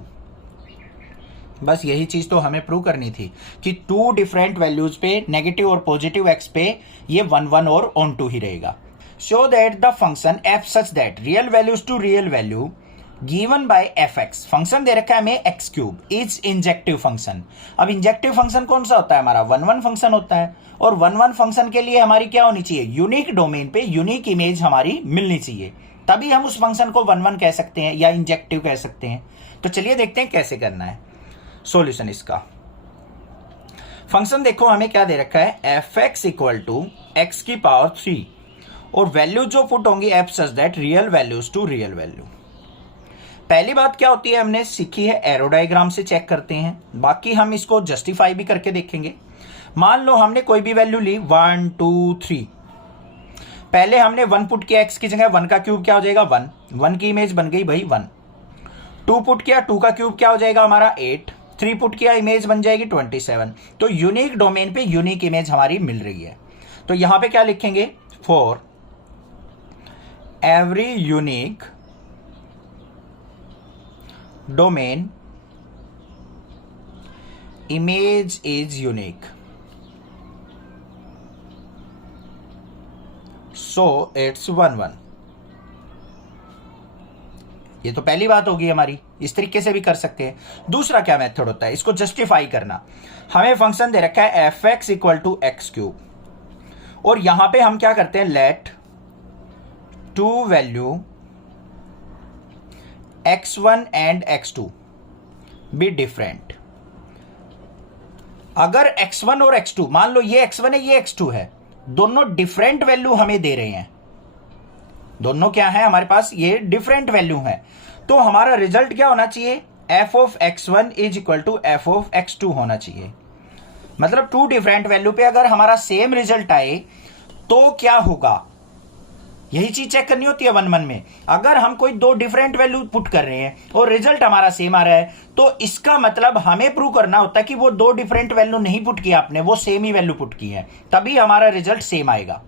बस यही चीज तो हमें प्रूव करनी थी कि टू डिफरेंट वैल्यूज पे नेगेटिव और पॉजिटिव एक्स पे ये 1 1 और ऑन टू ही रहेगा। Show that the function f such that real values to real value given by f x, function दे रखा है हमें x cube, is injective function. अब इंजेक्टिव फंक्शन कौन सा होता है हमारा, 1 1 फंक्शन होता है। और 1 1 फंक्शन के लिए हमारी क्या होनी चाहिए, यूनिक डोमेन पे यूनिक इमेज हमारी मिलनी चाहिए, तभी हम उस फंक्शन को 1 1 कह सकते हैं या इंजेक्टिव कह सकते हैं। तो चलिए देखते हैं कैसे करना है सॉल्यूशन इसका। फंक्शन देखो हमें क्या दे रखा है, f x equal to x की पावर 3 और वैल्यू जो पुट होंगी f such that real values to real value. पहली बात क्या होती है हमने सीखी है, एरो डायग्राम से चेक करते हैं, बाकी हम इसको जस्टिफाई भी करके देखेंगे। मान लो हमने कोई भी वैल्यू ली 1 2 3, पहले हमने 1 पुट किया एक्स की जगह, 1 का क्यूब क्या हो जाएगा 1, 1 की इमेज बन गई भाई 1। 2 पुट किया, 2 का क्यूब क्या हो जाएगा हमारा 8, 3 पुट किया इमेज बन जाएगी 27। तो यूनिक डोमेन पे यूनिक इमेज हमारी मिल रही है। तो यहां पे क्या लिखेंगे, for every unique domain image is unique, so it's 1 1। ये तो पहली बात होगी हमारी, इस तरीके से भी कर सकते हैं। दूसरा क्या मेथड होता है इसको जस्टिफाई करना, हमें फंक्शन दे रखा है f x equal to x cube और यहां पे हम क्या करते हैं, let two value x1 and x2 be different. अगर x1 और x2, मान लो ये x1 है ये x2 है, दोनों डिफरेंट वैल्यू हमें दे रहे हैं, दोनों क्या है हमारे पास, ये डिफरेंट वैल्यू है, तो हमारा रिजल्ट क्या होना चाहिए, f of x1 is equal to f of x2 होना चाहिए। मतलब टू डिफरेंट वैल्यू पे अगर हमारा सेम रिजल्ट आए तो क्या होगा, यही चीज चेक करनी होती है 1 1 में। अगर हम कोई दो डिफरेंट वैल्यू पुट कर रहे हैं और रिजल्ट हमारा सेम आ रहा है, तो इसका मतलब हमें प्रूव करना होता है कि वो दो डिफरेंट वैल्यू नहीं पुट किया आपने, वो सेम ही वैल्यू पुट की है, तभी हमारा रिजल्ट सेम आएगा।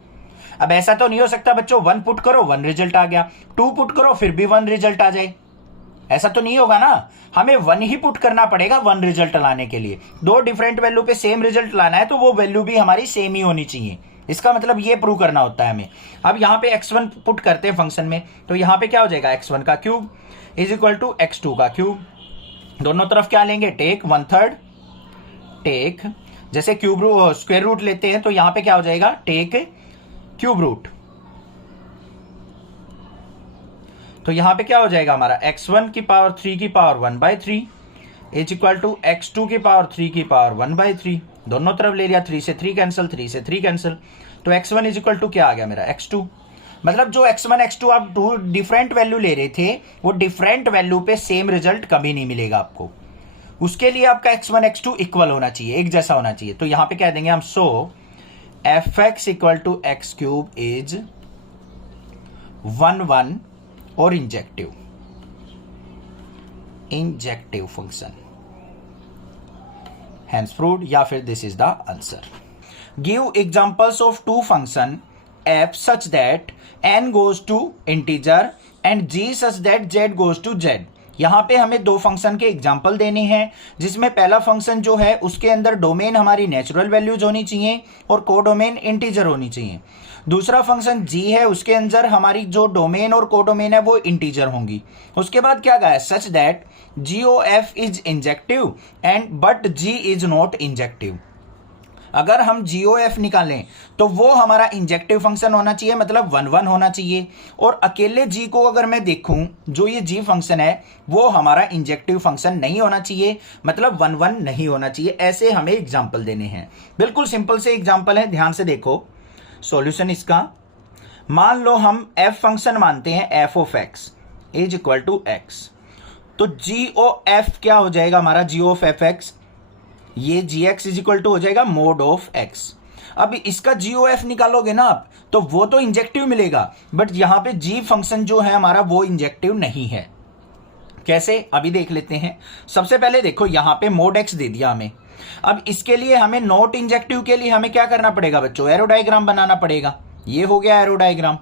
अब ऐसा तो नहीं हो सकता बच्चों 1 पुट करो 1 रिजल्ट आ गया, 2 पुट करो फिर भी 1 रिजल्ट आ जाए, ऐसा तो नहीं होगा ना। हमें 1 ही पुट करना पड़ेगा 1 रिजल्ट लाने के लिए। दो डिफरेंट वैल्यू पे सेम रिजल्ट लाना है तो वो वैल्यू भी हमारी सेम ही होनी चाहिए, इसका मतलब ये प्रूव करना होता है हमें। अब यहां पे x1 पुट करते हैं फंक्शन में, तो यहां पे क्या हो जाएगा, x1 का cube is equal to x2 का क्यूब, दोनों तरफ क्या लेंगे, टेक 1/3, टेक जैसे क्यूब स्क्वायर रूट लेते हैं तो यहां पे क्या हो जाएगा, टेक क्यूब रूट। तो यहां पे क्या हो जाएगा हमारा, x1 की पावर 3 की power 1/3 is equal to x2 की पावर 3 की पावर 1/3, दोनों तरफ ले लिया, 3 से 3 कैंसिल, 3 से 3 कैंसिल, तो x1 इज इक्वल टू क्या आ गया मेरा, x2। मतलब जो x1 x2 आप दो डिफरेंट वैल्यू ले रहे थे, वो डिफरेंट वैल्यू पे सेम रिजल्ट कभी नहीं मिलेगा आपको, उसके लिए आपका x1 x2 इक्वल होना चाहिए, एक जैसा होना चाहिए। तो यहां पे कह देंगे हम, so f x equal to x cube is 1 1 और इंजेक्टिव फंक्शन, hence proved, या फिर this is the answer. Give examples of two function f such that n goes to integer and g such that z goes to z। यहां पे हमें दो function के example देने हैं, जिसमें पहला फंक्शन जो है उसके अंदर डोमेन हमारी नेचुरल वैल्यूज होनी चाहिए और कोडोमेन इंटीजर होनी चाहिए। दूसरा फंक्शन g है, उसके अंदर हमारी जो डोमेन और कोडोमेन है वो इंटीजर होंगी। उसके बाद क्या कहा है, such that GOF is injective and but G is not injective. अगर हम GOF निकालें तो वो हमारा इंजेक्टिव फंक्शन होना चाहिए, मतलब 1 1 होना चाहिए, और अकेले G को अगर मैं देखूं, जो ये G फंक्शन है वो हमारा इंजेक्टिव फंक्शन नहीं होना चाहिए, मतलब 1 1 नहीं होना चाहिए। ऐसे हमें एग्जाम्पल देने हैं, बिल्कुल सिंपल से एग्जाम्पल है, ध्यान से देखो सॉल्यूशन इसका। मान लो हम f फंक्शन मानते हैं f of x is equal to x, तो GOF क्या हो जाएगा हमारा, G ऑफ fx, ये gx इज इक्वल टू हो जाएगा मोड ऑफ x। अब इसका GOF निकालोगे ना आप, तो वो तो इंजेक्टिव मिलेगा, बट यहां पे G फंक्शन जो है हमारा वो इंजेक्टिव नहीं है, कैसे, अभी देख लेते हैं। सबसे पहले देखो यहाँ पे मोड एक्स दे दिया हमें। अब इसके लिए हमें नॉट इंजेक्टिव के लिए हमें क्या करना पड़ेगा बच्चों, एरो डायग्राम बनाना पड़ेगा। ये हो गया एरो डायग्राम।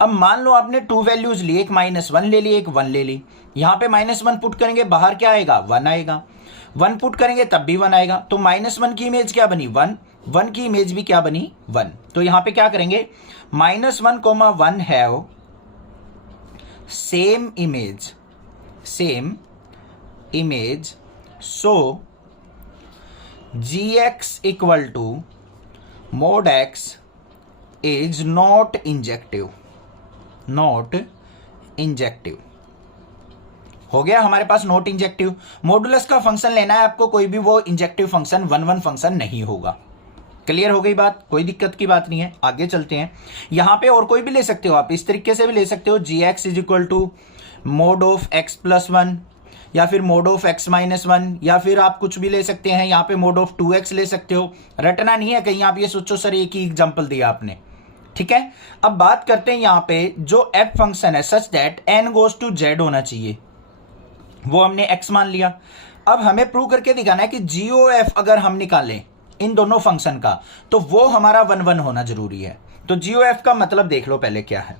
अब मान लो आपने 2 वैल्यूज ली, एक -1 ले ली, एक 1 ले ली। यहां पे -1 पुट करेंगे, बाहर क्या आएगा, 1 आएगा। 1 पुट करेंगे तब भी 1 आएगा। तो -1 की इमेज क्या बनी, 1, 1 की इमेज भी क्या बनी, 1। तो यहां पे क्या करेंगे, -1, 1 have same image, so gx equal to mod x is not injective. हो गया हमारे पास नॉट इंजेक्टिव। मॉडुलस का फंक्शन लेना है आपको, कोई भी वो इंजेक्टिव फंक्शन 1 फंक्शन नहीं होगा। क्लियर हो गई बात, कोई दिक्कत की बात नहीं है। आगे चलते हैं। यहां पे और कोई भी ले सकते हो आप, इस तरीके से भी ले सकते हो, gx is equal to mod of x plus 1, या फिर मोड ऑफ x माइनस 1, या फिर आप कुछ भी ले सकते हैं। यहाँ पे मोड ऑफ 2x ले सकते हो। रटना नहीं है कहीं आप ये सोचो सर एक ही एग्जांपल दिया आपने, ठीक है। अब बात करते हैं यहाँ पे जो f फंक्शन है such that n goes to z होना चाहिए, वो हमने x मान लिया। अब हमें प्रूव करके दिखाना है कि GOF अगर हम निकालें इन दोनों फंक्शन का तो वो हमारा 1 1 होना जरूरी है। तो GOF का मतलब देख लो पहले क्या है।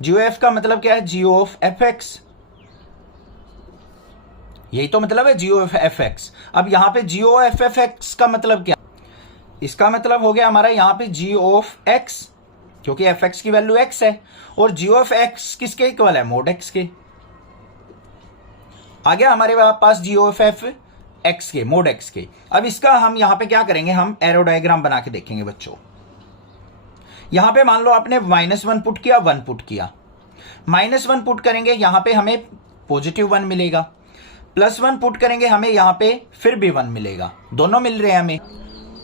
GOF का मतलब क्या है, G ऑफ fx, यही तो मतलब है G ऑफ fx। अब यहां पे G ऑफ fx का मतलब क्या, इसका मतलब हो गया हमारा यहां पे G ऑफ x, क्योंकि fx की वैल्यू x है, और G ऑफ x किसके इक्वल है, मोड x के। आ गया हमारे पास G ऑफ x के, मोड x के। अब इसका हम यहां पे क्या करेंगे, हम एरो डायग्राम बना के देखेंगे बच्चों। यहां पे मान लो आपने -1 पुट किया, 1 पुट किया। -1 पुट करेंगे, यहां पे हमें +1 मिलेगा। +1 पुट करेंगे, हमें यहां पे फिर भी 1 मिलेगा। दोनों मिल रहे हैं हमें।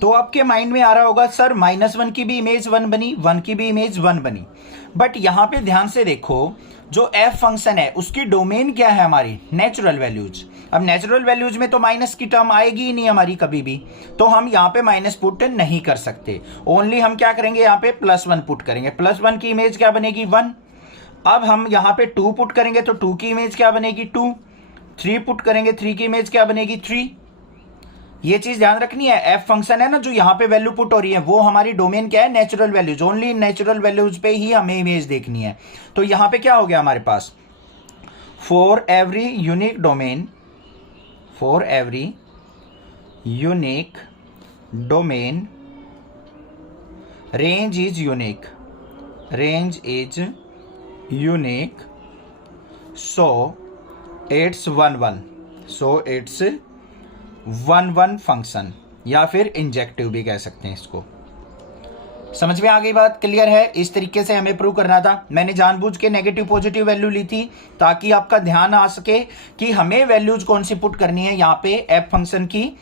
तो आपके माइंड में आ रहा होगा सर -1 की भी इमेज 1 बनी, 1 की भी इमेज 1 बनी। बट यहां पे ध्यान से देखो, जो f फंक्शन है उसकी डोमेन क्या है हमारी, नेचुरल वैल्यूज। अब नेचुरल वैल्यूज में तो माइनस की टर्म आएगी ही नहीं हमारी कभी भी, तो हम यहाँ पे माइनस पुट नहीं कर सकते। ओनली हम क्या करेंगे, यहाँ पे +1 पुट करेंगे। +1 की इमेज क्या बनेगी, 1। अब हम यहाँ पे 2 पुट करेंगे तो 2 की इमेज क्या बनेगी, 2। 3 पुट करेंगे, 3 की इमेज क्या बनेगी, 3। ये चीज ध्यान रखनी है। एफ फंक्शन है ना जो यहाँ पे वैल्यू पुट हो रही है, वो हमारी डोमेन क्या है, natural values. Only natural values पे ही हमें इमेज देखनी है। तो यहाँ पे क्या हो गया हमारे पास, for every unique domain range is unique, so it's 1 1 function, या फिर इंजेक्टिव भी कह सकते हैं इसको। समझ में आ गई बात, क्लियर है। इस तरीके से हमें प्रूव करना था। मैंने जानबूझ के नेगेटिव पॉजिटिव वैल्यू ली थी ताकि आपका ध्यान आ सके कि हमें वैल्यूज कौन सी पुट करनी है। यहाँ पे एफ फंक्शन की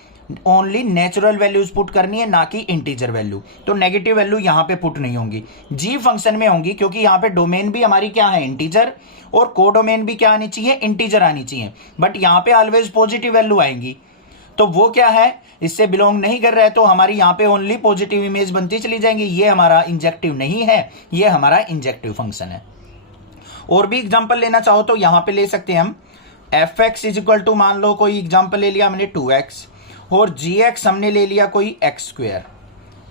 ओनली नेचुरल वैल्यूज पुट करनी है, ना कि इंटीजर वैल्यू। तो नेगेटिव वैल्यू यहाँ पे पुट नहीं होंगी, जी फंक्शन में होंगी, क्योंकि यहाँ पे डोमेन भी हमारी क्या है, इंटीजर, और कोडोमेन भी क्या आनी चाहिए, इंटीजर आनी चाहिए। बट यहाँ पे ऑलवेज पॉजिटिव वैल्यू आएंगी, तो वो क्या है, इससे बिलोंग नहीं कर रहा है, तो हमारी यहाँ पे ओनली पॉजिटिव इमेज बनती चली जाएंगी। ये हमारा इंजेक्टिव नहीं है, ये हमारा इंजेक्टिव फंक्शन है। और भी एग्जांपल लेना चाहो तो यहाँ पे ले सकते हैं हम। fx इज इक्वल टू, मान लो कोई एग्जांपल ले लिया हमने 2x, और gx हमने ले लिया कोई x²।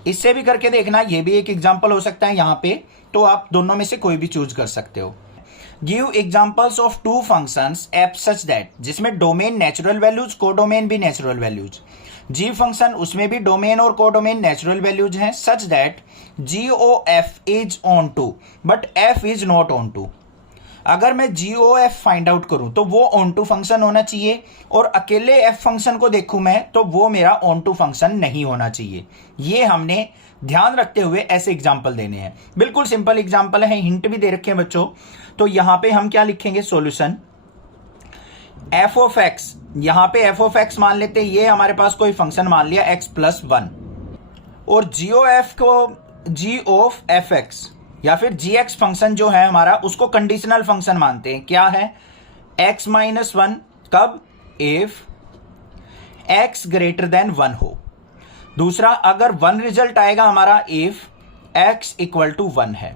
इससे भी करके देखना, ये भी एक एग्जाम्पल हो सकता है यहाँ पे। तो आप दोनों में से कोई भी चूज कर सकते हो। Give examples of 2 functions f such that, जिसमें डोमेन नेचुरल वैल्यूज, कोडोमेन भी नेचुरल वैल्यूज। जी फंक्शन, उसमें भी डोमेन और कोडोमेन नेचुरल वैल्यूज हैं, such that GOF is onto but F is not onto. अगर मैं GOF find out करूं तो वो ऑन टू फंक्शन होना चाहिए, और अकेले F फंक्शन को देखूं मैं तो वो मेरा ऑन टू फंक्शन नहीं होना चाहिए। ये हमने ध्यान रखते हुए ऐसे एग्जाम्पल देने हैं। बिल्कुल सिंपल एग्जाम्पल है, हिंट भी दे रखे हैं बच्चों। तो यहां पे हम क्या लिखेंगे, सॉल्यूशन f ऑफ x, यहां पे f ऑफ x मान लेते हैं, ये हमारे पास कोई फंक्शन मान लिया x+1, और g ऑफ fx या फिर gx फंक्शन जो है हमारा, उसको कंडीशनल फंक्शन मानते हैं। क्या है, x-1, कब, इफ x ग्रेटर देन 1 हो। दूसरा, अगर 1 रिजल्ट आएगा हमारा इफ x इक्वल टू 1 है।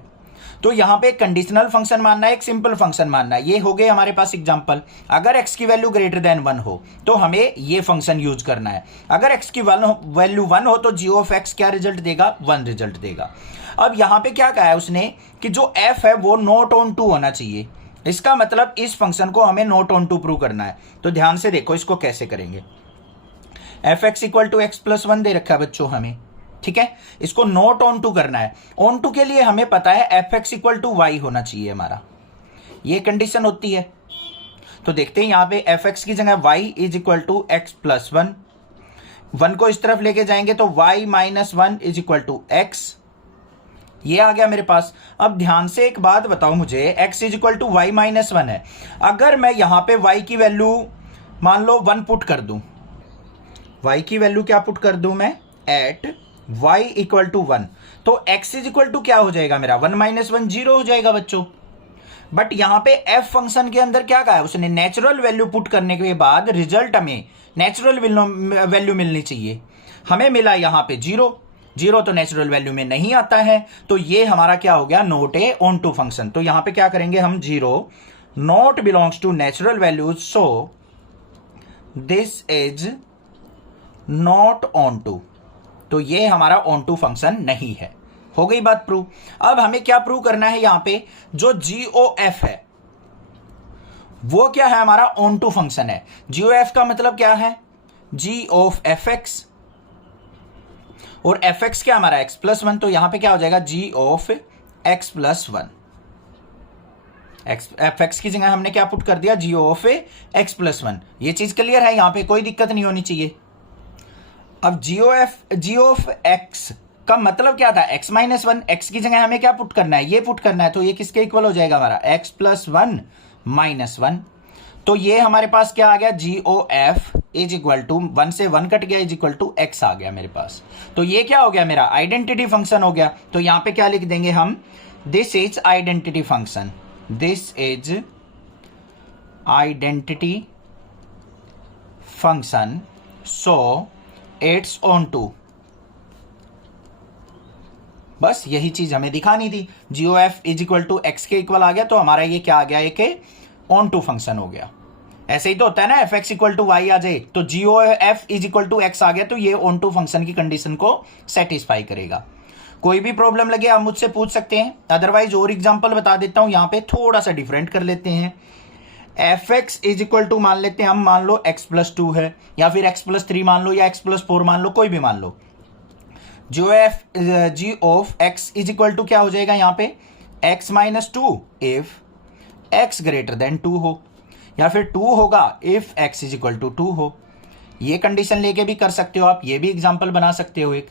तो यहां पे एक कंडीशनल फंक्शन मानना है, एक सिंपल फंक्शन मानना है। ये हो गए हमारे पास एग्जांपल। अगर x की वैल्यू ग्रेटर देन 1 हो तो हमें ये फंक्शन यूज करना है। अगर x की वैल्यू 1 हो तो g ऑफ x क्या रिजल्ट देगा, 1 रिजल्ट देगा। अब यहां पे क्या कहा है उसने कि जो f है वो नॉट ऑन टू होना चाहिए। इसका मतलब इस फंक्शन को हमें नॉट ऑन टू प्रूव करना है। तो ध्यान से देखो इसको कैसे करेंगे। fx equal to x plus 1 दे रखा है बच्चों हमें, ठीक है। इसको नॉट ऑन टू करना है। ऑन टू के लिए हमें पता है fx इक्वल टू वाई होना चाहिए हमारा, ये कंडीशन होती है। तो देखते हैं यहां पे fx की जगह y is equal to x plus 1, 1 को इस तरफ लेके जाएंगे तो y minus 1 is equal to x, ये आ गया मेरे पास। अब ध्यान से एक बात बताओ मुझे, x is equal to y minus 1 है। अगर मैं यहां पे y की वैल्यू मान लो 1 पुट कर दूं, y की वैल्यू क्या पुट कर दूं मैं, एट y इक्वल टू 1, तो x इज इक्वल टू क्या हो जाएगा मेरा, 1 माइनस 1 0 हो जाएगा बच्चों। बट यहां पे f फंक्शन के अंदर क्या कहा है उसने, नेचुरल वैल्यू पुट करने के बाद रिजल्ट हमें नेचुरल वैल्यू मिलनी चाहिए। हमें मिला यहां पे 0, 0 तो नेचुरल वैल्यू में नहीं आता है, तो ये हमारा क्या हो गया, not a onto function. तो यहां पे क्या करेंगे हम, 0 not belongs to natural values, so this is not onto. तो ये हमारा ऑन टू फंक्शन नहीं है। हो गई बात प्रूव। अब हमें क्या प्रूव करना है, यहां पे जो GOF है वो क्या है, हमारा ऑन टू फंक्शन है। GOF का मतलब क्या है, G ऑफ fx, और fx क्या हमारा x प्लस 1, तो यहां पे क्या हो जाएगा G of x plus 1। fx की जगह हमने क्या पुट कर दिया, G ऑफ x प्लस 1। ये चीज क्लियर है, यहां पे कोई दिक्कत नहीं होनी चाहिए। अब g ऑफ x का मतलब क्या था, x माइनस 1, x की जगह हमें क्या पुट करना है, ये पुट करना है। तो ये किसके इक्वल हो जाएगा हमारा, x प्लस 1 माइनस 1। तो ये हमारे पास क्या आ गया, GOF इज इक्वल टू 1 से 1 कट गया, इज इक्वल टू x आ गया मेरे पास। तो ये क्या हो गया मेरा, आइडेंटिटी फंक्शन हो गया। तो यहां पे क्या लिख देंगे हम, this is identity function, this is identity function, so it's onto. बस यही चीज हमें दिखानी थी। GOF is equal to x के इक्वल आ गया, तो हमारा ये क्या आ गया, एक ऑन टू फंक्शन हो गया। ऐसे ही तो होता है ना, fx इक्वल टू वाई आ जाए तो GOF is equal to x आ गया, तो ये ऑन टू फंक्शन की कंडीशन को सेटिस्फाई करेगा। कोई भी प्रॉब्लम लगे आप मुझसे पूछ सकते हैं, अदरवाइज और एग्जांपल बता देता हूं। यहां पे थोड़ा सा डिफरेंट कर लेते हैं। fx इज इक्वल टू मान लेते हैं हम, मान लो x प्लस 2 है, या फिर x प्लस 3 मान लो, या x प्लस 4 मान लो, कोई भी मान लो। G of x is equal to क्या हो जाएगा यहाँ पे, x minus 2 if x greater than 2 हो, या फिर 2 होगा if x is equal to 2 हो। ये कंडीशन लेके भी कर सकते हो आप, ये भी एग्जांपल बना सकते हो। एक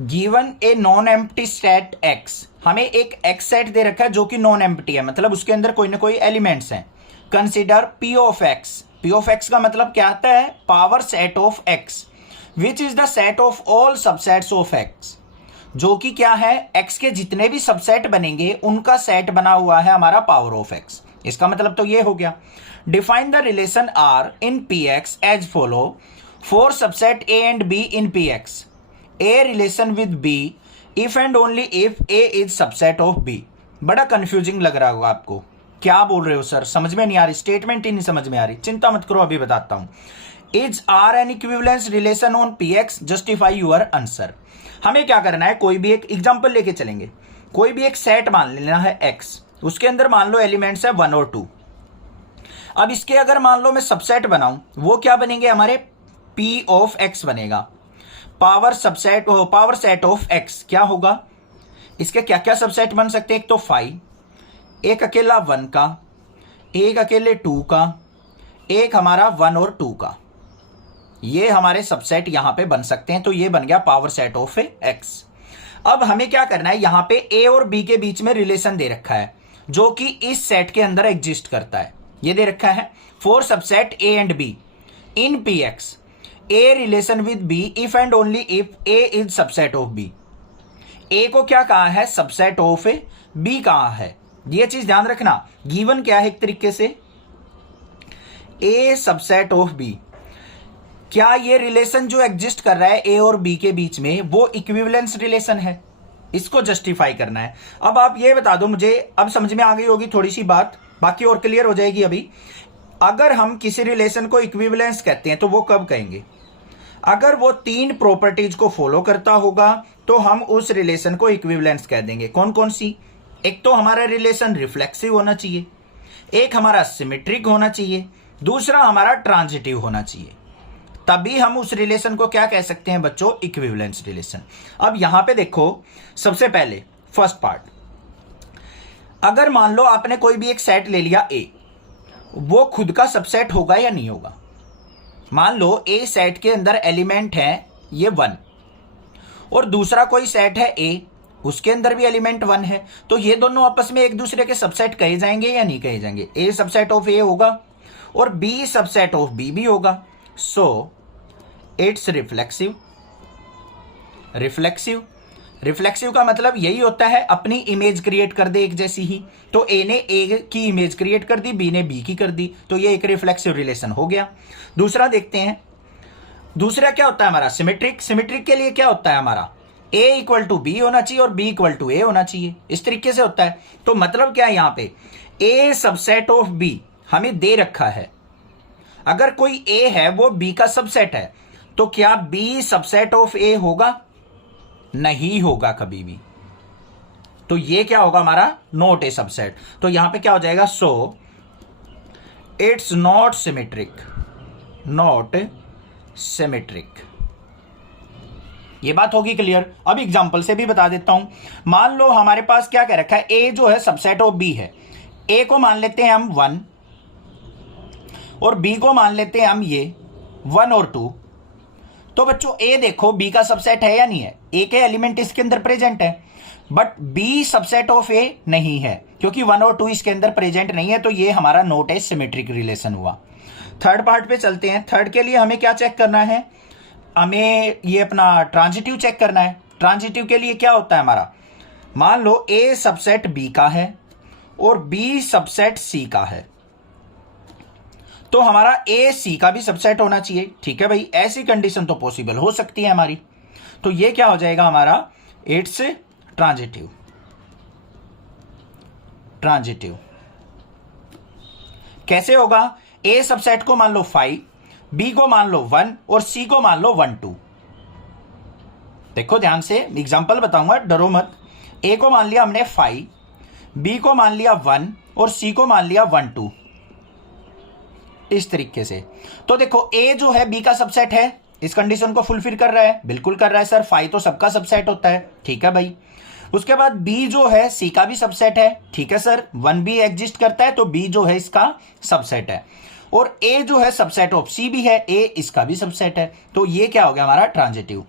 given a non empty set x, हमें एक x सेट दे रखा है जो कि नॉन एम्प्टी है, मतलब उसके अंदर कोई ना कोई एलिमेंट्स हैं। Consider p of x, p of x का मतलब क्या आता है, power set of x, which is the set of all subsets of x, जो कि क्या है, x के जितने भी सबसेट बनेंगे उनका सेट बना हुआ है हमारा पावर ऑफ x। इसका मतलब तो ये हो गया। Define the relation r in px as follow, for subset a and b in px, a relation with b if and only if a is subset of b। बड़ा confusing लग रहा होगा आपको, क्या बोल रहे हो सर, समझ में नहीं आ रही, स्टेटमेंट ही नहीं समझ में आ रही। चिंता मत करो, अभी बताता हूं। Is R an equivalence relation on px, justify your answer. हमें क्या करना है, कोई भी एक एग्जांपल लेके चलेंगे। कोई भी एक सेट मान लेना है x, उसके अंदर मान लो एलिमेंट्स है 1 और 2। अब इसके अगर मान लो मैं सबसेट बनाऊं, वो क्या बनेंगे हमारे, p ऑफ x बनेगा। पावर सेट ऑफ x क्या होगा, इसके क्या क्या सबसेट बन सकते हैं, एक तो 5, एक अकेला 1 का, एक अकेले 2 का, एक हमारा 1 और 2 का। ये हमारे सबसेट यहां पे बन सकते हैं। तो ये बन गया पावर सेट ऑफ x। अब हमें क्या करना है, यहां पे a और b के बीच में रिलेशन दे रखा है जो कि इस सेट के अंदर एग्जिस्ट करता है। ये दे रखा है for subset a and b in px, a relation with b if and only if a is subset of b। a को क्या कहा है, सबसेट ऑफ b कहा है। ये चीज ध्यान रखना, गिवन क्या है, एक तरीके से a सबसेट ऑफ b। क्या ये रिलेशन जो एग्जिस्ट कर रहा है a और b के बीच में, वो इक्विवेलेंस रिलेशन है। इसको जस्टिफाई करना है। अब आप ये बता दो मुझे, अब समझ में आ गई होगी थोड़ी सी बात, बाकी और क्लियर हो जाएगी अभी। अगर हम किसी रिलेशन को इक्विवेलेंस कहते हैं तो वो कब कहेंगे? अगर वो 3 प्रॉपर्टीज को फॉलो करता होगा तो हम उस रिलेशन को इक्विवेलेंस कह देंगे। कौन कौन सी? एक तो हमारा रिलेशन रिफ्लेक्सिव होना चाहिए, एक हमारा सिमेट्रिक होना चाहिए, दूसरा हमारा ट्रांजिटिव होना चाहिए। तभी हम उस रिलेशन को क्या कह सकते हैं बच्चों? Equivalence relation. अब यहां पे देखो, सबसे पहले फर्स्ट पार्ट, अगर मान लो आपने कोई भी एक सेट ले लिया ए, वो खुद का सबसेट होगा या नहीं होगा? मान लो ए सेट के अंदर एलिमेंट है ये 1 और दूसरा कोई सेट है ए, उसके अंदर भी एलिमेंट 1 है, तो ये दोनों आपस में एक दूसरे के सबसेट कहे जाएंगे या नहीं कहे जाएंगे? ए सबसेट ऑफ ए होगा और बी सबसेट ऑफ बी भी होगा। So it's reflexive. रिफ्लेक्सिव का मतलब यही होता है अपनी इमेज क्रिएट कर दे एक जैसी ही। तो ए ने ए की इमेज क्रिएट कर दी, बी ने बी की कर दी, तो ये एक रिफ्लेक्सिव रिलेशन हो गया। दूसरा देखते हैं, दूसरा क्या होता है हमारा? सिमेट्रिक। सिमेट्रिक के लिए क्या होता है हमारा? ए इक्वल टू बी होना चाहिए और बी इक्वल टू ए होना चाहिए, इस तरीके से होता है। तो मतलब क्या है यहां पे? ए सबसेट ऑफ बी हमें दे रखा है, अगर कोई ए है वो बी का सबसेट है, तो क्या बी सबसेट ऑफ ए होगा? नहीं होगा कभी भी। तो ये क्या होगा हमारा? Not a subset. तो यहां पे क्या हो जाएगा? So it's not symmetric. Not symmetric. ये बात होगी क्लियर। अब एग्जांपल से भी बता देता हूं। मान लो हमारे पास क्या कह रखा है, ए जो है सबसेट ऑफ बी है। ए को मान लेते हैं हम 1 और बी को मान लेते हैं हम ये 1 और 2। तो बच्चों ए देखो बी का सबसेट है या नहीं है? ए के एलिमेंट इसके अंदर प्रेजेंट है, बट बी सबसेट ऑफ ए नहीं है, क्योंकि 1 और 2 इसके अंदर प्रेजेंट नहीं है। तो ये हमारा नॉट ए सिमेट्रिक रिलेशन हुआ। थर्ड पार्ट पे चलते हैं। थर्ड के लिए हमें क्या चेक करना है? हमें ये अपना ट्रांजिटिव चेक करना है। ट्रांजिटिव के लिए क्या होता है हमारा? मान लो ए सबसेट बी का है और बी सबसेट सी का है, तो हमारा ए सी का भी सबसेट होना चाहिए। ठीक है भाई, ऐसी कंडीशन तो पॉसिबल हो सकती है हमारी। तो ये क्या हो जाएगा हमारा? It's transitive. ट्रांजिटिव कैसे होगा? ए सबसेट को मान लो 5, बी को मान लो 1 और सी को मान लो 1 2। देखो ध्यान से, एग्जांपल बताऊंगा, डरो मत। ए को मान लिया हमने 5, बी को मान लिया 1 और सी को मान लिया 1 2, इस तरीके से। तो देखो ए जो है बी का सबसेट है, इस कंडीशन को फुलफिल कर रहा है। बिल्कुल कर रहा है सर, 5 तो सबका सबसेट होता है। ठीक है भाई। उसके बाद बी जो है सी का भी सबसेट है। ठीक है सर, 1 भी एग्जिस्ट करता है, तो बी जो है इसका सबसेट है। और ए जो है सबसेट ऑफ सी भी है, ए इसका भी सबसेट है। तो ये क्या हो गया हमारा? ट्रांजिटिव।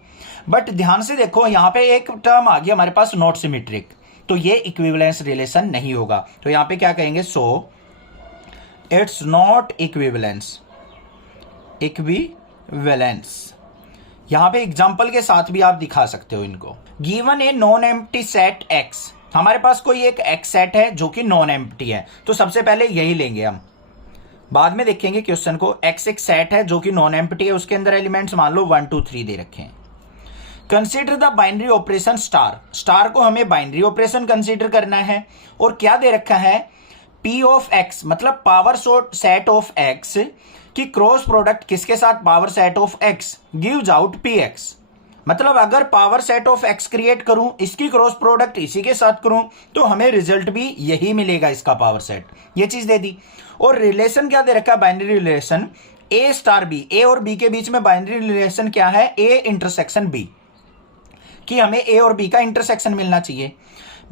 बट ध्यान से देखो, यहां पे एक टर्म आ गया हमारे पास, नॉट सिमेट्रिक। तो ये इक्विवेलेंस रिलेशन नहीं होगा। तो यहां पे क्या कहेंगे? So it's not equivalence. Equivalence यहां पे एग्जांपल के साथ भी आप दिखा सकते हो इनको। Given a non empty set x, हमारे पास कोई एक एक्स सेट है जो कि नॉन एम्प्टी है, तो सबसे पहले यही लेंगे हम, बाद में देखेंगे क्वेश्चन को। एक्स एक सेट है जो कि नॉन एम्प्टी है, उसके अंदर एलिमेंट्स मान लो 1 2 3 दे रखे हैं। Consider the binary operation star. Star को हमें बाइनरी ऑपरेशन कंसीडर करना है, और क्या दे रखा है? P ऑफ एक्स, मतलब पावर सेट ऑफ एक्स की क्रॉस प्रोडक्ट किसके साथ? Power set of x gives out px। मतलब अगर power set of x create करूं, इसकी क्रॉस प्रोडक्ट इसी के साथ करूं, तो हमें रिजल्ट भी यही मिलेगा, इसका पावर सेट। ये चीज दे दी। और रिलेशन क्या दे रखा है? बाइनरी रिलेशन ए स्टार बी। ए और बी के बीच में बाइनरी रिलेशन क्या है? ए इंटरसेक्शन बी, कि हमें ए और बी का इंटरसेक्शन मिलना चाहिए।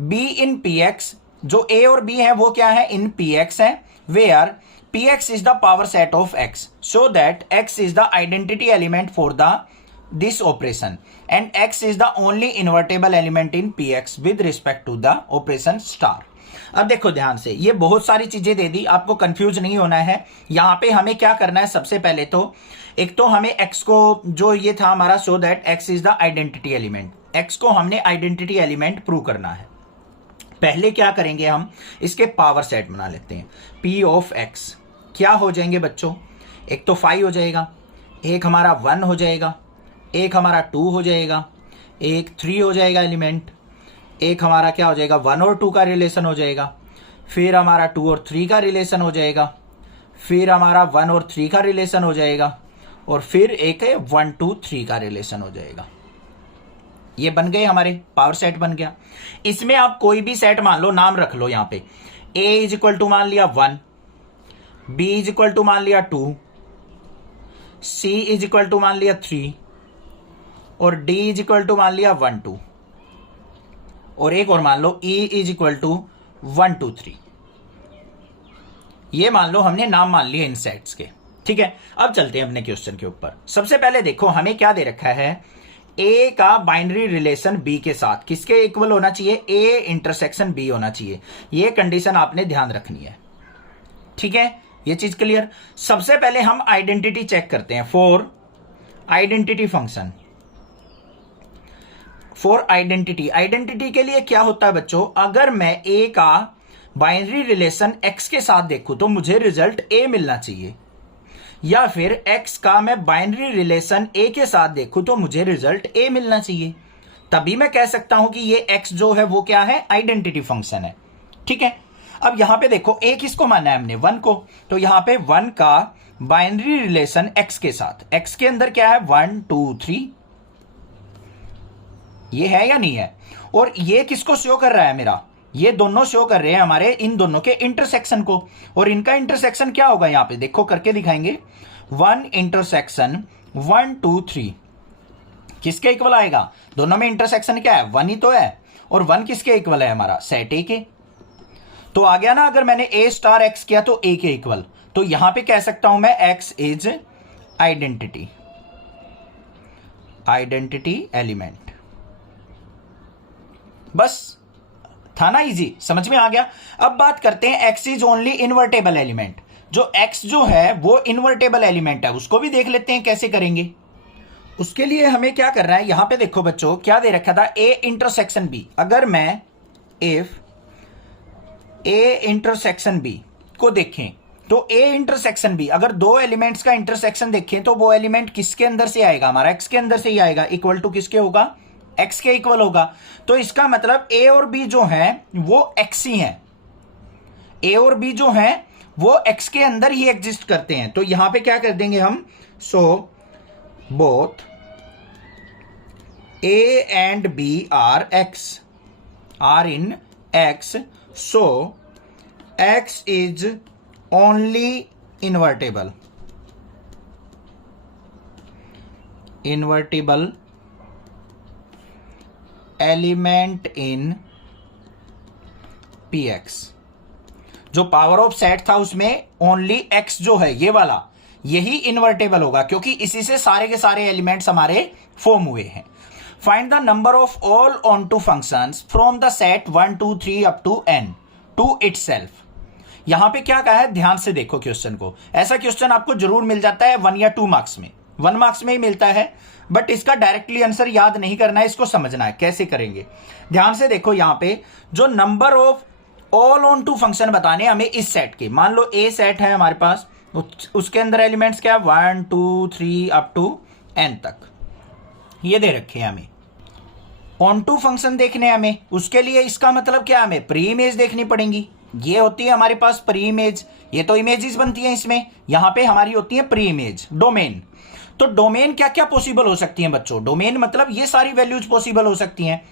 बी इन पी एक्स, जो ए और बी है वो क्या है? इन पी एक्स है, where P X is the power set of X, so that X is the identity element for the this operation and X is the only invertible element in P X with respect to the operation star. अब देखो ध्यान से, ये बहुत सारी चीजें दे दी, आपको confuse नहीं होना है। यहां पे हमें क्या करना है? सबसे पहले तो एक तो हमें एक्स को, जो ये था हमारा, सो that X is the identity element, x को हमने आइडेंटिटी एलिमेंट प्रूव करना है। पहले क्या करेंगे? हम इसके पावर सेट बना लेते हैं। P ऑफ एक्स क्या हो जाएंगे बच्चों? एक तो 5 हो जाएगा, एक हमारा 1 हो जाएगा, एक हमारा 2 हो जाएगा, एक 3 हो जाएगा एलिमेंट, एक हमारा क्या हो जाएगा 1 और 2 का रिलेशन हो जाएगा, फिर हमारा 2 और 3 का रिलेशन हो जाएगा, फिर हमारा 1 और 3 का रिलेशन हो जाएगा, और फिर एक 1 2 3 का रिलेशन हो जाएगा। ये बन गए हमारे पावर सेट बन गया। इसमें आप कोई भी सेट मान लो, नाम रख लो यहां पे। a इज इक्वल टू मान लिया 1, b इज इक्वल टू मान लिया 2, c इज इक्वल टू मान लिया 3, और d इज इक्वल टू मान लिया 1 2, और एक और मान लो e इज इक्वल टू 1 2 3। ये मान लो हमने नाम मान लिए इन सेट्स के। ठीक है, अब चलते हैं अपने क्वेश्चन के ऊपर। सबसे पहले देखो हमें क्या दे रखा है, ए का बाइनरी रिलेशन बी के साथ किसके इक्वल होना चाहिए, ए इंटरसेक्शन बी होना चाहिए। ये कंडीशन आपने ध्यान रखनी है। ठीक है, ये चीज क्लियर। सबसे पहले हम आइडेंटिटी चेक करते हैं for identity function. For identity, identity के लिए क्या होता है बच्चों, अगर मैं ए का बाइनरी रिलेशन एक्स के साथ देखूं तो मुझे रिजल्ट ए मिलना चाहिए, या फिर x का मैं बाइनरी रिलेशन a के साथ देखूं तो मुझे रिजल्ट a मिलना चाहिए। तभी मैं कह सकता हूं कि ये x जो है वो क्या है, आइडेंटिटी फंक्शन है। ठीक है, अब यहां पे देखो a किसको माना है हमने, 1 को, तो यहां पे 1 का बाइनरी रिलेशन x के साथ, x के अंदर क्या है 1 2 3, ये है या नहीं है। और ये किसको शो कर रहा है, मेरा ये दोनों शो कर रहे हैं हमारे इन दोनों के इंटरसेक्शन को। और इनका इंटरसेक्शन क्या होगा, यहां पे देखो करके दिखाएंगे। 1 इंटरसेक्शन 1 2 3 किसके इक्वल आएगा, दोनों में इंटरसेक्शन क्या है 1 ही तो है, और 1 किसके इक्वल है हमारा, सेट ए के। तो आ गया ना, अगर मैंने a स्टार एक्स किया तो a के इक्वल, तो यहां पे कह सकता हूं मैं x is identity, identity element. बस था ना, इजी, समझ में आ गया। अब बात करते हैं x is only invertible element. जो x जो है वो इन्वर्टेबल एलिमेंट है, उसको भी देख लेते हैं कैसे करेंगे। उसके लिए हमें क्या करना है, यहां पे देखो बच्चों क्या दे रखा था, a इंटरसेक्शन b। अगर मैं इफ a इंटरसेक्शन b को देखें तो a इंटरसेक्शन b, अगर दो एलिमेंट्स का इंटरसेक्शन देखें तो वो एलिमेंट किसके अंदर से आएगा, हमारा x के अंदर से ही आएगा, इक्वल टू किसके होगा, x के इक्वल होगा। तो इसका मतलब a और b जो है वो x ही हैं, a और b जो है वो x के अंदर ही एग्जिस्ट करते हैं। तो यहां पे क्या कर देंगे हम, so both a and b are x, are in x, so x is only invertible, invertible element in px। जो पावर ऑफ सेट था उसमें ओनली x जो है ये वाला, यही इन्वर्टेबल होगा, क्योंकि इसी से सारे के सारे एलिमेंट्स हमारे फॉर्म हुए हैं। Find the number of all onto functions from the set 1 2 3 up to n to itself. यहां पे क्या कहा है, ध्यान से देखो क्वेश्चन को। ऐसा क्वेश्चन आपको जरूर मिल जाता है 1 या 2 मार्क्स में, 1 मार्क्स में ही मिलता है, बट इसका डायरेक्टली आंसर याद नहीं करना है, इसको समझना है कैसे करेंगे। ध्यान से देखो, यहां पे जो number of all onto function बताने हमें इस सेट के, मान लो ए सेट है हमारे पास, उसके अंदर एलिमेंट्स क्या है 1 2 3 अप टू n तक, ये दे रखे हैं हमें। ऑन टू फंक्शन देखने हमें, उसके लिए इसका मतलब क्या, हमें प्री इमेज देखनी पड़ेगी। ये होती है हमारे पास प्री इमेज, ये तो इमेजेस बनती हैं इसमें, यहां पे हमारी होती है प्री इमेज डोमेन। तो डोमेन क्या क्या पॉसिबल हो सकती है बच्चों, डोमेन मतलब ये सारी वैल्यूज पॉसिबल हो सकती हैं।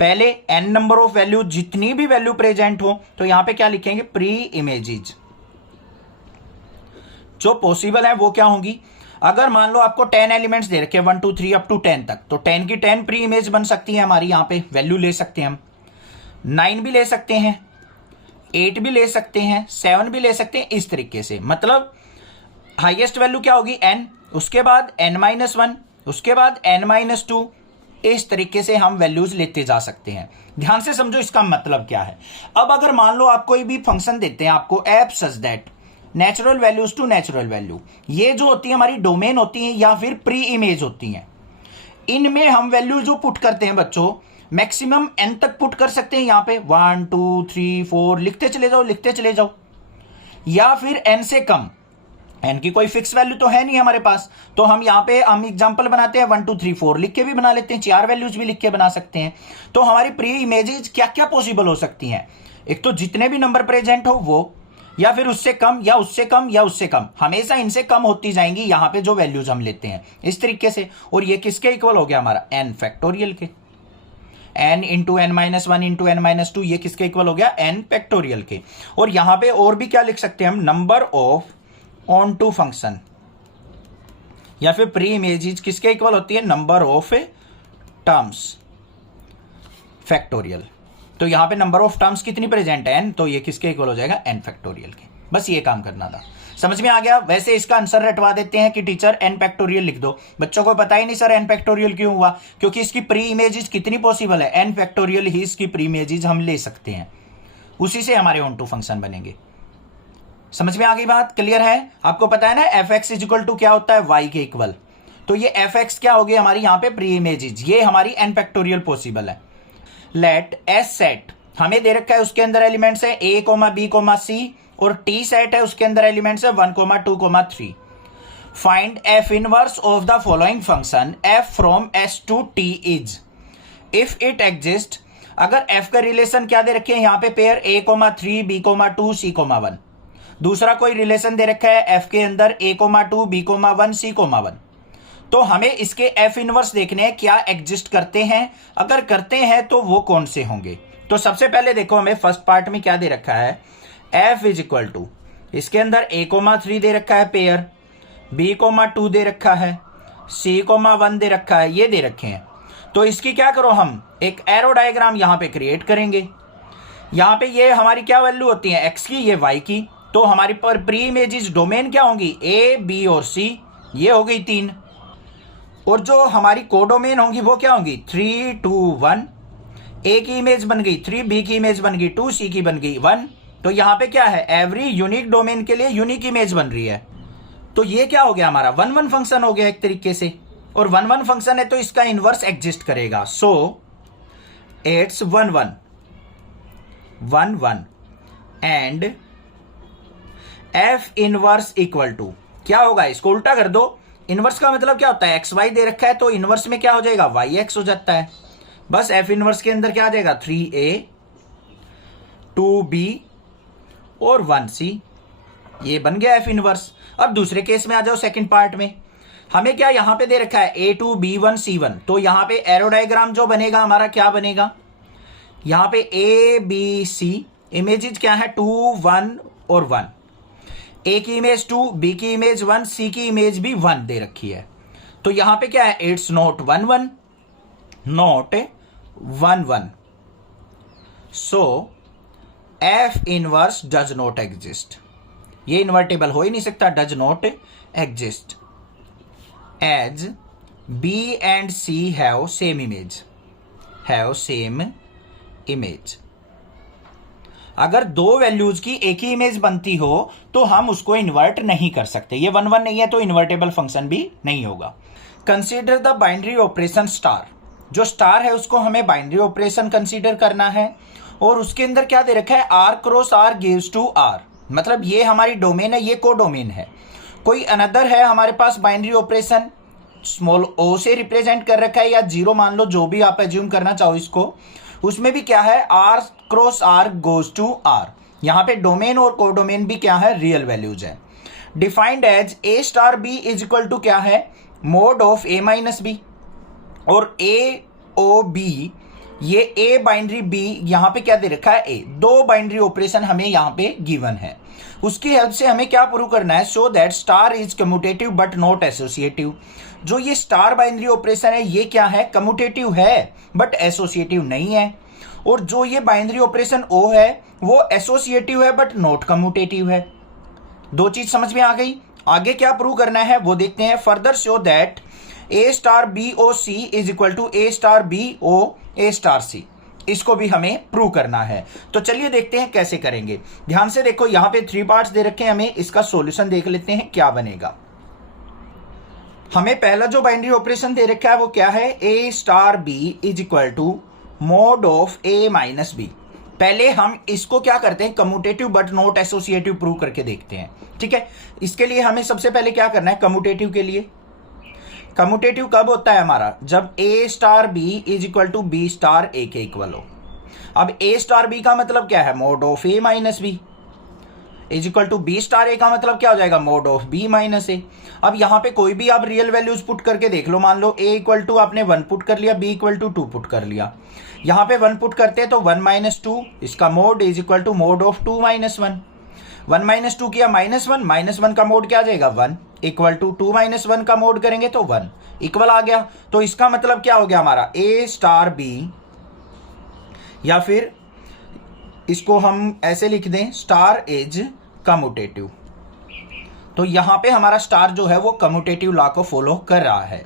पहले n नंबर ऑफ वैल्यू, जितनी भी वैल्यू प्रेजेंट हो, तो यहां पे क्या लिखेंगे, प्री इमेजेस जो पॉसिबल है वो क्या होंगी। अगर मान लो आपको 10 एलिमेंट्स दे रखे 1 2 3 अप टू 10 तक, तो 10 की 10 प्री इमेज बन सकती है हमारी, यहां पे वैल्यू ले सकते हैं हम, 9 भी ले सकते हैं, 8 भी ले सकते हैं, 7 भी ले सकते हैं, इस तरीके से। मतलब हाईएस्ट वैल्यू क्या होगी n, उसके बाद n-1, उसके बाद n-2, इस तरीके से हम वैल्यूज लेते जा सकते हैं। ध्यान से समझो इसका मतलब क्या है। अब अगर मान लो आप कोई भी फंक्शन देते हैं आपको, f such that natural values to natural value, ये जो होती है हमारी डोमेन होती है या फिर प्री इमेज होती हैं, इनमें हम वैल्यू जो पुट करते हैं बच्चों, मैक्सिमम n तक पुट कर सकते हैं। यहां पे 1 2 3 4 लिखते चले जाओ, लिखते चले जाओ, या फिर n से कम, एन की कोई फिक्स वैल्यू तो है नहीं हमारे पास, तो हम यहाँ पे हम एग्जांपल बनाते हैं 1 2 3 4 लिख के भी बना लेते हैं, 4 वैल्यूज भी लिख के बना सकते हैं। तो हमारी प्री इमेजेस क्या क्या पॉसिबल हो सकती हैं, एक तो जितने भी नंबर प्रेजेंट हो वो, या फिर उससे कम या उससे कम या उससे कम, हमेशा इनसे कम होती जाएंगी यहाँ पे जो वैल्यूज हम लेते हैं इस तरीके से। और ये किसके इक्वल हो गया हमारा, एन फैक्टोरियल के, n into n minus one into n minus two, ये किसके इक्वल हो गया, n फैक्टोरियल के। और यहां पे और भी क्या लिख सकते हैं हम, number of onto function, या फिर प्री इमेजेस किसके इक्वल होती है, नंबर ऑफ टर्म्स फैक्टोरियल। तो यहां पे नंबर ऑफ टर्म्स कितनी प्रेजेंट है, n, तो ये किसके इक्वल हो जाएगा, n फैक्टोरियल के। बस ये काम करना था, समझ में आ गया। वैसे इसका आंसर रटवा देते हैं कि टीचर n फैक्टोरियल लिख दो, बच्चों को पता ही नहीं सर n फैक्टोरियल क्यों हुआ, क्योंकि इसकी प्री इमेजेस कितनी पॉसिबल है, n फैक्टोरियल ही इसकी प्री इमेजेस हम ले सकते हैं, उसी से हमारे ऑन टू फंक्शन बनेंगे। समझ में आ गई बात, क्लियर है। आपको पता है ना f x is equal to क्या होता है, y के इक्वल। तो ये एफ एक्स क्या हो गई हमारी यहाँ पे प्री इमेजेस, ये हमारी n फैक्टोरियल पॉसिबल है। लेट एस सेट हमें दे रखा है, उसके अंदर एलिमेंट्स है a, b, c, और टी सेट है, उसके अंदर एलिमेंट्स है 1, 2, 3। Find f inverse of the following function f from S to T is if it exist. अगर एफ का रिलेशन क्या दे रखे हैं यहाँ पे, पेयर a, 3, b, 2, c, 1। दूसरा कोई रिलेशन दे रखा है एफ के अंदर a, 2, b, 1, c, 1। तो हमें इसके एफ इनवर्स देखने हैं क्या एग्जिस्ट करते हैं, अगर करते हैं तो वो कौन से होंगे। तो सबसे पहले देखो हमें फर्स्ट पार्ट में क्या दे रखा है, f इज इक्वल टू, इसके अंदर a, 3 दे रखा है पेयर, b, 2 दे रखा है, c, 1 दे रखा है, ये दे रखे हैं। तो इसकी क्या करो, हम एक एरो डायग्राम यहां पे क्रिएट करेंगे। यहां पे ये हमारी क्या वैल्यू होती है, x की, ये y की। तो हमारी पर प्री इमेजेस डोमेन क्या होंगी, a, b और c, ये हो गई 3। और जो हमारी कोडोमेन होंगी वो क्या होंगी, 3, 2, 1। a की इमेज बन गई 3, b की इमेज बन गई 2, c की बन गई 1। तो यहां पे क्या है, एवरी यूनिक डोमेन के लिए यूनिक इमेज बन रही है। तो ये क्या हो गया हमारा 1 1 फंक्शन हो गया एक तरीके से। और 1 1 फंक्शन है तो इसका इनवर्स एग्जिस्ट करेगा। So it's 1 1 1 1 and f inverse equal to क्या होगा, इसको उल्टा कर दो। इनवर्स का मतलब क्या होता है, एक्स वाई दे रखा है तो इनवर्स में क्या हो जाएगा, वाई एक्स हो जाता है। बस एफ इनवर्स के अंदर क्या आ जाएगा, 3a 2b और 1c, ये बन गया एफ इनवर्स। अब दूसरे केस में आ जाओ, सेकंड पार्ट में हमें क्या यहां पे दे रखा है a2 b1 c1। तो यहां पे एरो डायग्राम जो बनेगा हमारा क्या बनेगा, यहां पे a b c इमेजेस क्या है 2 1 और 1, a की इमेज 2, b की इमेज 1, c की इमेज भी 1 दे रखी है। तो यहां पे क्या है, it's not 1 1 not 1 1। So f inverse does not exist, ये इन्वर्टेबल हो ही नहीं सकता, does not exist as b and c have same image. अगर दो वैल्यूज की एक ही इमेज बनती हो तो हम उसको इन्वर्ट नहीं कर सकते, ये 1 1 नहीं है तो इन्वर्टेबल फंक्शन भी नहीं होगा। Consider the binary operation star, जो स्टार है उसको हमें बाइनरी ऑपरेशन कंसीडर करना है। और उसके अंदर क्या दे रखा है, r cross r gives to r, मतलब ये हमारी डोमेन है, ये को डोमेन है। कोई अनदर है हमारे पास बाइनरी ऑपरेशन, स्मॉल o से रिप्रेजेंट कर रखा है, या 0 मान लो, जो भी आप एज्यूम करना चाहो इसको। उसमें भी क्या है, r cross r goes to r। यहां पे डोमेन और कोडोमेन भी क्या है, रियल वैल्यूज है। Defined as a star b is equal to क्या है, mod of a minus b। और a o b, ये a बाइनरी b, यहां पे क्या दे रखा है, a। दो बाइनरी ऑपरेशन हमें यहां पे गिवन है, उसकी हेल्प से हमें क्या प्रूव करना है, so that star is commutative but not associative. जो ये स्टार बाइनरी ऑपरेशन है ये क्या है, कम्यूटेटिव है बट एसोसिएटिव नहीं है। और जो ये बाइनरी ऑपरेशन ओ है वो एसोसिएटिव है बट नॉट कम्यूटेटिव है। दो चीज समझ में आ गई। आगे क्या प्रूव करना है वो देखते हैं। Further show that a star b o c is equal to a star b o a star c, इसको भी हमें प्रूव करना है। तो चलिए देखते हैं कैसे करेंगे। ध्यान से देखो, यहां पे 3 पार्ट्स दे रखे हैं, हमें इसका सॉल्यूशन देख लेते हैं क्या बनेगा। हमें पहला जो बाइनरी ऑपरेशन दे रखा है वो क्या है, a star b is equal to mod of a minus b। पहले हम इसको क्या करते हैं, commutative but not associative prove करके देखते हैं। ठीक है, इसके लिए हमें सबसे पहले क्या करना है, कम्यूटेटिव के लिए कम्यूटेटिव कब होता है हमारा, जब a star b is equal to b star a के इक्वल हो। अब ए स्टार बी का मतलब क्या है, mod of a minus b is equal to b star a का मतलब क्या हो जाएगा, mod of b minus a. अब यहां पे कोई भी आप रियल वैल्यूज पुट करके देख लो, मान लो ए इक्वल टू आपने 1 पुट कर लिया, बी इक्वल टू 2 पुट कर लिया। यहां पे 1 पुट करते हैं तो 1 माइनस 2 इसका mod is equal to mod of 2 minus 1। 1 minus 2 किया -1, -1 का मोड क्या आ जाएगा 1 इक्वल टू 2 माइनस 1 का मोड करेंगे तो 1 इक्वल आ गया। तो इसका मतलब क्या हो गया हमारा, ए स्टार बी, या फिर इसको हम ऐसे लिख दें स्टार इज कम्यूटेटिव। तो यहां पे हमारा स्टार जो है वो कम्यूटेटिव लॉ को फॉलो कर रहा है।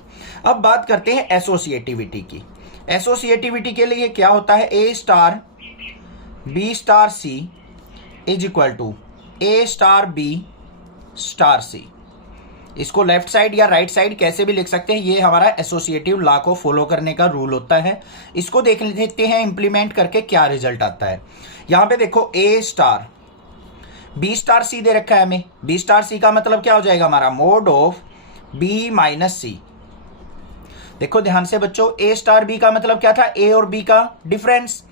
अब बात करते हैं एसोसिएटिविटी की। एसोसिएटिविटी के लिए क्या होता है, a star b star c is equal to a star b star c. इसको लेफ्ट साइड या राइट साइड कैसे भी लिख सकते हैं, ये हमारा एसोसिएटिव लॉ को फॉलो करने का रूल होता है। इसको देख लेते हैं इंप्लीमेंट करके क्या रिजल्ट आता है। यहां पे देखो ए स्टार बी स्टार सी दे रखा है हमें, बी स्टार सी का मतलब क्या हो जाएगा हमारा, मोड ऑफ बी माइनस सी। देखो ध्यान से बच्चों, ए स्टार बी का मतलब क्या था, ए और बी का डिफरेंस।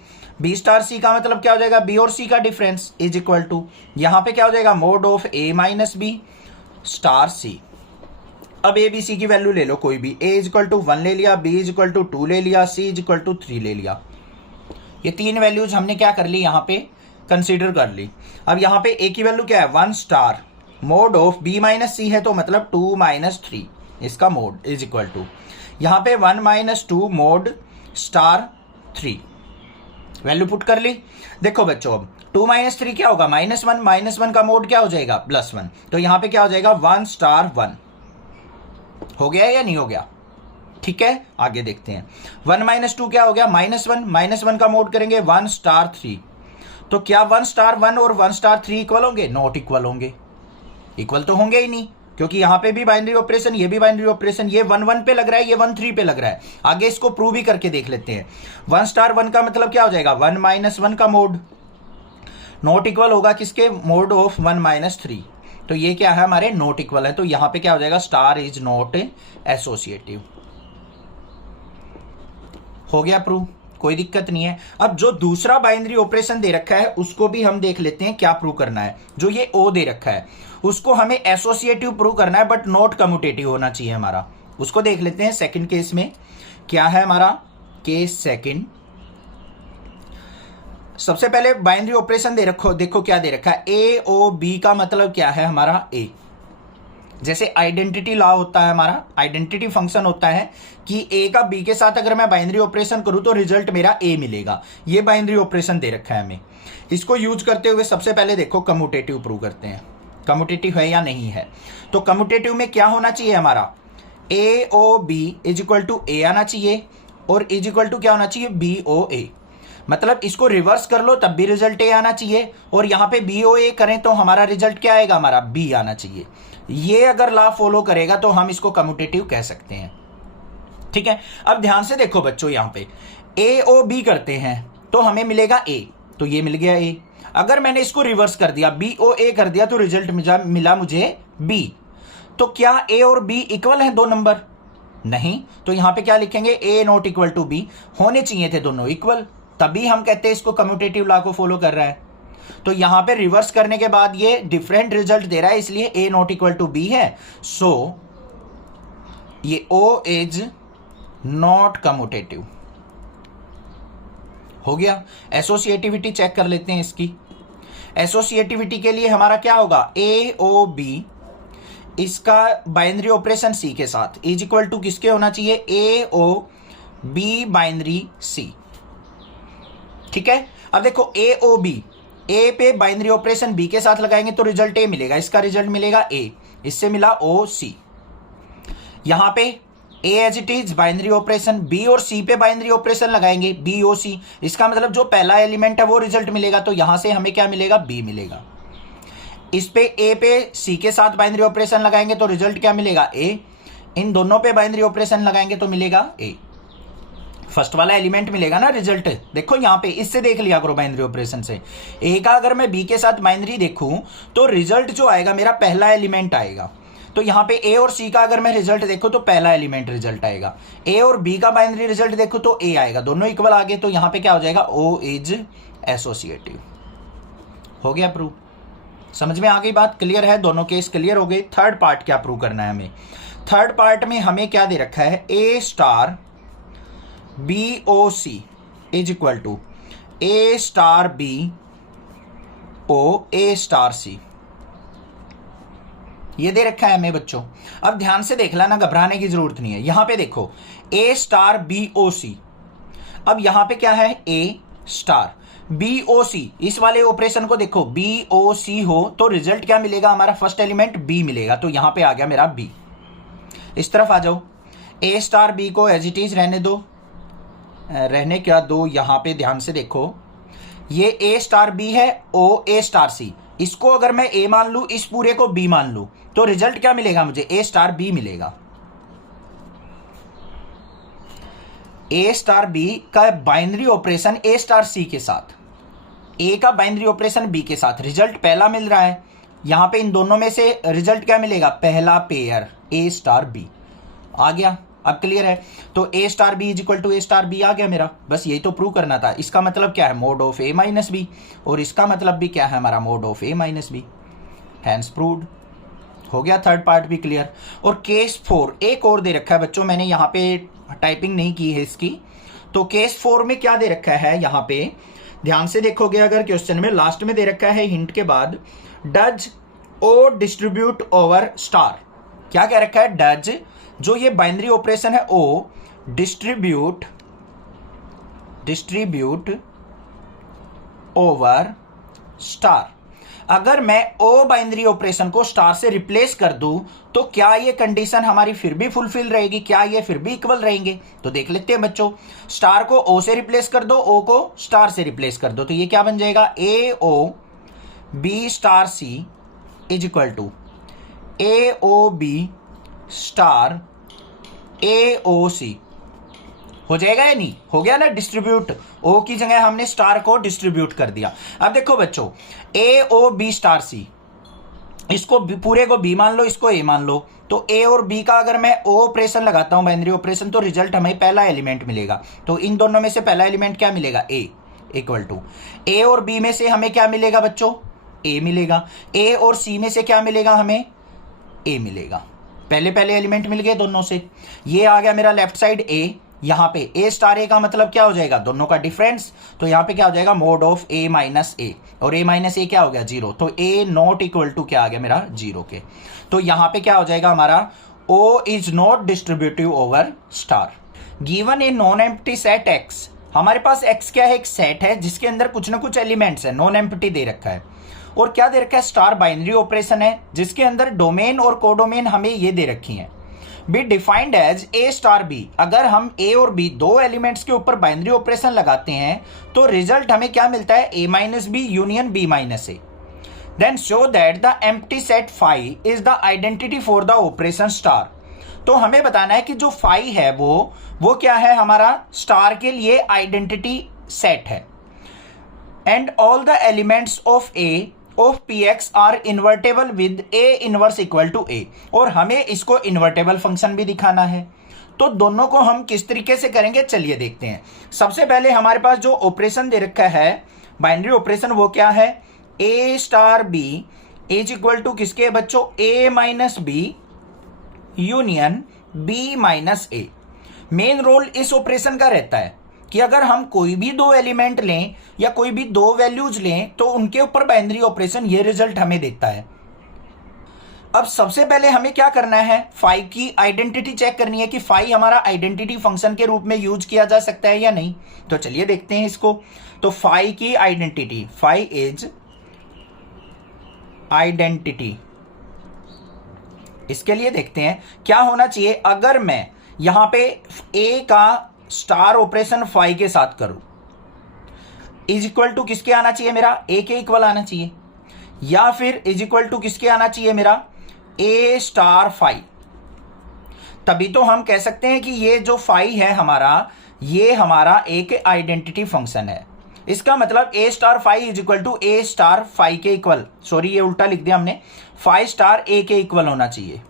बी स्टार सी का मतलब क्या हो जाएगा, बी और सी का डिफरेंस इज इक्वल टू, यहां पे क्या हो जाएगा, mod of a minus b star c. अब ए बी सी की वैल्यू ले लो कोई भी, ए इज इक्वल टू 1 ले लिया, बी इज इक्वल टू 2 ले लिया, सी इज इक्वल टू 3 ले लिया। ये तीन वैल्यूज हमने क्या कर ली, यहां पे कंसीडर कर ली। अब यहां पे ए की वैल्यू क्या है, 1 star, mod of b minus c है तो मतलब 2 माइनस 3 इसका मोड इज इक्वल टू, यहां पे 1 minus 2 mode star 3 value put कर ली। देखो बच्चों अब 2 माइनस 3 क्या होगा, -1, -1 का मोड क्या हो जाएगा, +1। तो यहां पे क्या हो जाएगा 1 स्टार 1। हो गया या नहीं हो गया, ठीक है आगे देखते हैं। 1 माइनस 2 क्या हो गया, -1, -1 का मोड करेंगे 1 स्टार 3। तो क्या 1 स्टार 1 और 1 स्टार 3 इक्वल होंगे, नॉट इक्वल होंगे, इक्वल तो होंगे ही नहीं, क्योंकि यहां पे भी बाइनरी ऑपरेशन, ये भी बाइनरी ऑपरेशन, ये 1 1 पे लग रहा है, ये 1 3 पे लग रहा है। आगे इसको प्रूव भी करके देख लेते हैं। 1 स्टार 1 का मतलब क्या हो जाएगा, 1 माइनस 1 का मोड, नॉट इक्वल होगा किसके, मोड ऑफ 1 माइनस 3। तो ये क्या है हमारे नॉट इक्वल है, तो यहां पे क्या हो जाएगा, स्टार इज नॉट एसोसिएटिव। हो गया प्रूव, कोई दिक्कत नहीं है। अब जो दूसरा बाइनरी ऑपरेशन दे रखा है उसको भी हम देख लेते हैं क्या प्रूव करना है। जो ये ओ दे रखा है उसको हमें एसोसिएटिव प्रूव करना है बट नॉट कम्यूटेटिव होना चाहिए हमारा। उसको देख लेते हैं सेकंड केस में क्या है हमारा, केस सेकंड। सबसे पहले बाइनरी ऑपरेशन दे रखो, देखो क्या दे रखा है, ए ओ बी का मतलब क्या है हमारा ए। जैसे आइडेंटिटी लॉ होता है हमारा, आइडेंटिटी फंक्शन होता है कि ए का बी के साथ अगर मैं बाइनरी ऑपरेशन करूं तो रिजल्ट मेरा ए मिलेगा। ये बाइनरी ऑपरेशन दे रखा है हमें। इसको यूज करते हुए सबसे पहले देखो कम्यूटेटिव प्रूव करते हैं, कम्यूटेटिव है या नहीं है। तो कम्यूटेटिव में क्या होना चाहिए हमारा, a o b is equal to a आना चाहिए और इज इक्वल टू क्या होना चाहिए, बी ओ ए। मतलब इसको रिवर्स कर लो तब भी रिजल्ट ए आना चाहिए, और यहां पे बी ओ ए करें तो हमारा रिजल्ट क्या आएगा, हमारा बी आना चाहिए। ये अगर लॉ फॉलो करेगा तो हम इसको कम्यूटेटिव कह सकते हैं। ठीक है, अब ध्यान से देखो बच्चों, यहां पे ए ओ बी करते हैं तो हमें मिलेगा ए, तो ये मिल गया ए। अगर मैंने इसको रिवर्स कर दिया, बी ओ ए कर दिया, तो रिजल्ट मिला मुझे बी। तो क्या ए और बी इक्वल है दो नंबर, नहीं। तो यहां पे क्या लिखेंगे, ए नॉट इक्वल टू बी, होने चाहिए थे दोनों इक्वल, तभी हम कहते हैं इसको कम्यूटेटिव लॉ को फॉलो कर रहा है। तो यहां पे रिवर्स करने के बाद ये डिफरेंट रिजल्ट दे रहा है, इसलिए ए नॉट इक्वल टू बी है। सो ये ओ इज नॉट कम्यूटेटिव। हो गया। एसोसिएटिविटी चेक कर लेते हैं इसकी। एसोसिएटिविटी के लिए हमारा क्या होगा, ए ओ बी, इसका बाइनरी ऑपरेशन सी के साथ इज इक्वल टू किसके होना चाहिए, ए ओ बी बाइनरी सी। ठीक है, अब देखो ए ओ बी, ए पे बाइनरी ऑपरेशन बी के साथ लगाएंगे तो रिजल्ट ए मिलेगा, इसका रिजल्ट मिलेगा ए, इससे मिला ओ सी। यहां पे a as it is binary operation, b और सी पे बाइनरी ऑपरेशन लगाएंगे बी ओ सी, इसका मतलब जो पहला एलिमेंट है वो रिजल्ट मिलेगा, तो यहां से हमें क्या मिलेगा, बी मिलेगा। इस पे ए पे सी के साथ बाइनरी ऑपरेशन लगाएंगे तो रिजल्ट क्या मिलेगा, ए। इन दोनों पे बाइनरी ऑपरेशन लगाएंगे तो मिलेगा ए। फर्स्ट वाला एलिमेंट मिलेगा ना रिजल्ट। देखो यहां पे इससे देख लिया करो बाइनरी ऑपरेशन से। ए का अगर मैं बी के साथ बाइनरी देखूं तो रिजल्ट जो आएगा मेरा पहला एलिमेंट आएगा। तो यहां पे ए और सी का अगर मैं रिजल्ट देखूं तो पहला एलिमेंट रिजल्ट आएगा। ए और बी का बाइनरी रिजल्ट देखूं तो ए आएगा, दोनों इक्वल आ गए। तो यहां पे क्या हो जाएगा, ओ इज एसोसिएटिव। हो गया प्रूव। समझ में आ गई बात, क्लियर है, दोनों केस क्लियर हो गए। थर्ड पार्ट क्या प्रूव करना है हमें। थर्ड पार्ट में हमें क्या दे रखा है, a star b o c is equal to a star b o a star c, ये दे रखा है हमें बच्चों। अब ध्यान से देख लेना, घबराने की जरूरत नहीं है। यहां पे देखो ए स्टार बी ओ सी, अब यहां पे क्या है, ए स्टार बी ओ सी, इस वाले ऑपरेशन को देखो बी ओ सी हो तो रिजल्ट क्या मिलेगा हमारा, फर्स्ट एलिमेंट बी मिलेगा। तो यहां पे आ गया मेरा बी। इस तरफ आ जाओ, ए स्टार बी को एज इट इज रहने दो, रहने क्या दो। यहां पे ध्यान से देखो, ये ए स्टार बी है, ओ ए स्टार सी, इसको अगर मैं ए मान लू, इस पूरे को बी मान लू, तो रिजल्ट क्या मिलेगा मुझे, ए स्टार बी मिलेगा। ए स्टार बी का बाइनरी ऑपरेशन ए स्टार सी के साथ, ए का बाइनरी ऑपरेशन बी के साथ, रिजल्ट पहला मिल रहा है। यहां पे इन दोनों में से रिजल्ट क्या मिलेगा, पहला पेयर ए स्टार बी आ गया। अब क्लियर है। तो a star b is equal to a star b आ गया मेरा। बस यही तो प्रूव करना था। इसका मतलब क्या है, mod of a minus b, और इसका मतलब भी क्या है हमारा, mod of a minus b. Hence proved. हो गया थर्ड पार्ट भी क्लियर। और केस 4 एक और दे रखा है बच्चों, मैंने यहाँ पे टाइपिंग नहीं की है इसकी। तो केस 4 में क्या दे रखा है, यहाँ पे ध्यान से देखोगे अगर क्वेश्चन में लास्ट में दे रखा है हिंट के बाद, does o distribute over star. क्या कह रखा है, डज जो ये बाइनरी ऑपरेशन है ओ डिस्ट्रीब्यूट ओवर स्टार। अगर मैं ओ बाइनरी ऑपरेशन को स्टार से रिप्लेस कर दूं तो क्या ये कंडीशन हमारी फिर भी फुलफिल रहेगी, क्या ये फिर भी इक्वल रहेंगे। तो देख लेते हैं बच्चों, स्टार को ओ से रिप्लेस कर दो, ओ को स्टार से रिप्लेस कर दो, तो ये क्या बन जाएगा, a o b star c is equal to a o b star a o c. हो जाएगा या नहीं, हो गया ना डिस्ट्रीब्यूट। ओ की जगह हमने स्टार को डिस्ट्रीब्यूट कर दिया। अब देखो बच्चों, ए ओ बी स्टार सी, इसको पूरे को बी मान लो, इसको ए मान लो। तो ए और बी का अगर मैं ओ ऑपरेशन लगाता हूं, बाइनरी ऑपरेशन, तो रिजल्ट हमें पहला एलिमेंट मिलेगा। तो इन दोनों में से पहला एलिमेंट क्या मिलेगा, ए इक्वल टू ए, और बी में से हमें क्या मिलेगा बच्चों, ए मिलेगा। ए और सी में से क्या मिलेगा हमें, ए मिलेगा। पहले एलिमेंट मिल गए दोनों से। ये आ गया मेरा लेफ्ट साइड ए। यहां पे ए स्टार ए का मतलब क्या हो जाएगा, दोनों का डिफरेंस। तो यहां पे क्या हो जाएगा, मोड ऑफ ए माइनस ए, और ए माइनस ए क्या हो गया, 0। तो ए नॉट इक्वल टू क्या आ गया मेरा, 0 के। तो यहां पे क्या हो जाएगा हमारा, o is not distributive over star. Given a non empty set x, हमारे पास एक्स क्या है, एक सेट है जिसके अंदर कुछ ना कुछ एलिमेंट्स है, नॉन एम्प्टी दे रखा है। और क्या दे रखा है, स्टार बाइनरी ऑपरेशन है जिसके अंदर डोमेन और कोडोमेन हमें ये दे रखी हैं। B defined as a star b. अगर हम ए और बी दो एलिमेंट्स के ऊपर बाइनरी ऑपरेशन लगाते हैं तो रिजल्ट हमें क्या मिलता है, a minus b union b minus a. Then show that the empty set phi is the identity for the operation star. तो हमें बताना है कि जो फाई है वो क्या है, हमारा स्टार के लिए आइडेंटिटी सेट है। And all the elements of a of px are invertible with a inverse equal to a, और हमें इसको इन्वर्टेबल फंक्शन भी दिखाना है। तो दोनों को हम किस तरीके से करेंगे, चलिए देखते हैं। सबसे पहले हमारे पास जो ऑपरेशन दे रखा है बाइनरी ऑपरेशन, वो क्या है, a star b is equal to किसके बच्चों, a minus b union b minus a। Main role इस ऑपरेशन का रहता है कि अगर हम कोई भी दो एलिमेंट लें या कोई भी दो वैल्यूज लें तो उनके ऊपर बाइनरी ऑपरेशन ये रिजल्ट हमें देता है। अब सबसे पहले हमें क्या करना है, फाई की आइडेंटिटी चेक करनी है कि फाई हमारा आइडेंटिटी फंक्शन के रूप में यूज किया जा सकता है या नहीं। तो चलिए देखते हैं इसको। तो फाई की आइडेंटिटी, फाई इज आइडेंटिटी, इसके लिए देखते हैं क्या होना चाहिए। अगर मैं यहां पे ए का स्टार ऑपरेशन फाई के साथ करूं, इज इक्वल टू किसके आना चाहिए मेरा, ए के इक्वल आना चाहिए, या फिर इज इक्वल टू किसके आना चाहिए मेरा, ए स्टार फाई। तभी तो हम कह सकते हैं कि ये जो फाई है हमारा, ये हमारा एक आइडेंटिटी फंक्शन है। इसका मतलब a star phi is equal to a star phi के इक्वल, सॉरी ये उल्टा लिख दिया हमने, फाई स्टार ए के इक्वल होना चाहिए।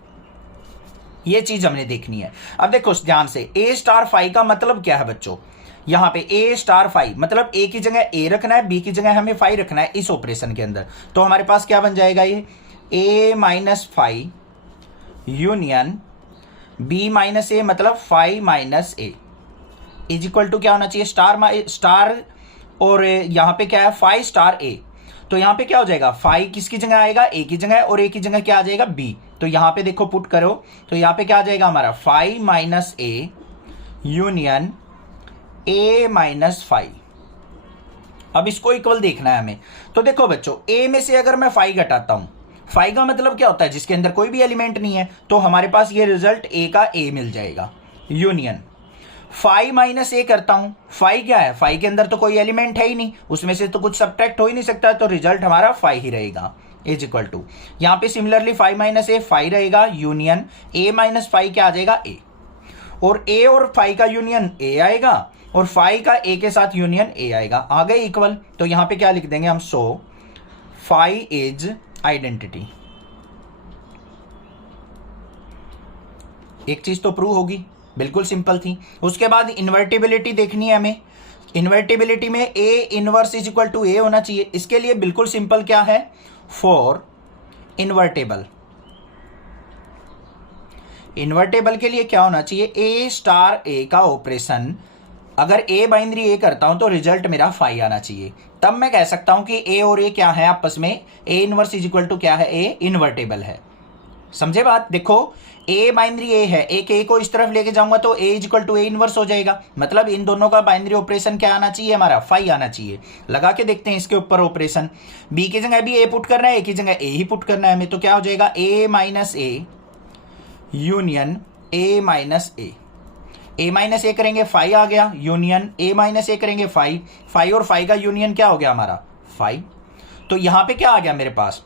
ये चीज हमने देखनी है। अब देखो ध्यान से, ए स्टार फाई का मतलब क्या है बच्चों, यहां पे ए स्टार फाई मतलब ए की जगह ए रखना है, बी की जगह हमें फाई रखना है इस ऑपरेशन के अंदर। तो हमारे पास क्या बन जाएगा, ये a minus phi union b minus a मतलब phi minus a is equal to क्या होना चाहिए, स्टार और यहां पे क्या है फाई स्टार ए। तो यहां पे क्या हो जाएगा, फाई किसकी जगह आएगा, ए की जगह, और ए की जगह क्या आ जाएगा, बी। तो यहां पे देखो पुट करो, तो यहां पे क्या आ जाएगा हमारा phi minus a union a minus phi. अब इसको इक्वल देखना है हमें। तो देखो बच्चों, ए में से अगर मैं फाई घटाता हूं, फाई का मतलब क्या होता है, जिसके अंदर कोई भी एलिमेंट नहीं है, तो हमारे पास ये रिजल्ट ए का ए मिल जाएगा। यूनियन फाई माइनस ए करता हूं, फाई क्या है, फाई के अंदर तो कोई एलिमेंट है ही नहीं, उसमें से तो कुछ सब्ट्रैक्ट हो ही नहीं सकता, तो रिजल्ट हमारा फाई ही रहेगा इज इक्वल टू, यहां पे सिमिलरली फाई माइनस ए फाई रहेगा, यूनियन ए माइनस फाई क्या आ जाएगा, ए। और ए और फाई का यूनियन ए आएगा, और फाई का ए के साथ यूनियन ए आएगा, आ गए इक्वल। तो यहां पे क्या लिख देंगे हम, सो फाई इज आइडेंटिटी। एक चीज तो प्रूव होगी, बिल्कुल सिंपल थी। उसके बाद इन्वर्टिबिलिटी देखनी है हमें। इन्वर्टिबिलिटी में a inverse is equal to a होना चाहिए। इसके लिए बिल्कुल सिंपल क्या है, फॉर इन्वर्टेबल, इन्वर्टेबल के लिए क्या होना चाहिए, ए स्टार ए का ऑपरेशन अगर ए बाइनरी ए करता हूं तो रिजल्ट मेरा फाई आना चाहिए। तब मैं कह सकता हूं कि ए और ए क्या है आपस में, a inverse is equal to क्या है, ए इन्वर्टेबल है। समझे बात, देखो ए बाइनरी ए है, एक ए को इस तरफ लेके जाऊंगा तो a is equal to a inverse हो जाएगा, मतलब इन दोनों का बाइनरी ऑपरेशन क्या आना चाहिए, हमारा फाई आना चाहिए। लगा के देखते हैं इसके ऊपर ऑपरेशन, बी की जगह भी ए पुट करना है, ए की जगह ए ही पुट करना है हमें, तो क्या हो जाएगा, a minus a union a minus a minus a करेंगे फाई आ गया, यूनियन ए माइनस ए करेंगे फाई, फाई और फाई का यूनियन क्या हो गया हमारा, फाई। तो यहां पे क्या आ गया मेरे पास,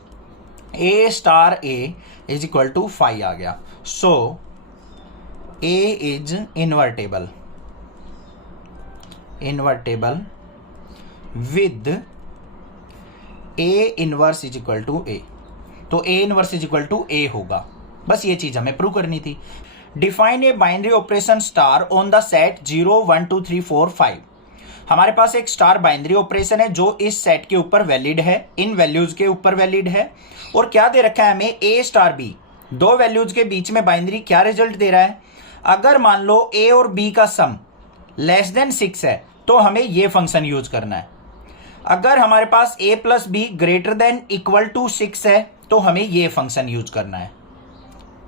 a star a is equal to phi आ गया। So a is invertible, invertible with a inverse is equal to a. तो a inverse is equal to a होगा, बस ये चीज हमें प्रूव करनी थी। Define a binary operation star on the set 0 1 2 3 4 5। हमारे पास एक स्टार बाइनरी ऑपरेशन है जो इस सेट के ऊपर वैलिड है, इन वैल्यूज के ऊपर वैलिड है, और क्या दे रखा है हमें, ए स्टार बी, दो वैल्यूज के बीच में बाइनरी क्या रिजल्ट दे रहा है, अगर मान लो ए और बी का सम लेस देन 6 है तो हमें ये फंक्शन यूज करना है। अगर हमारे पास a plus b greater than equal to 6 है तो हमें ये फंक्शन यूज करना है।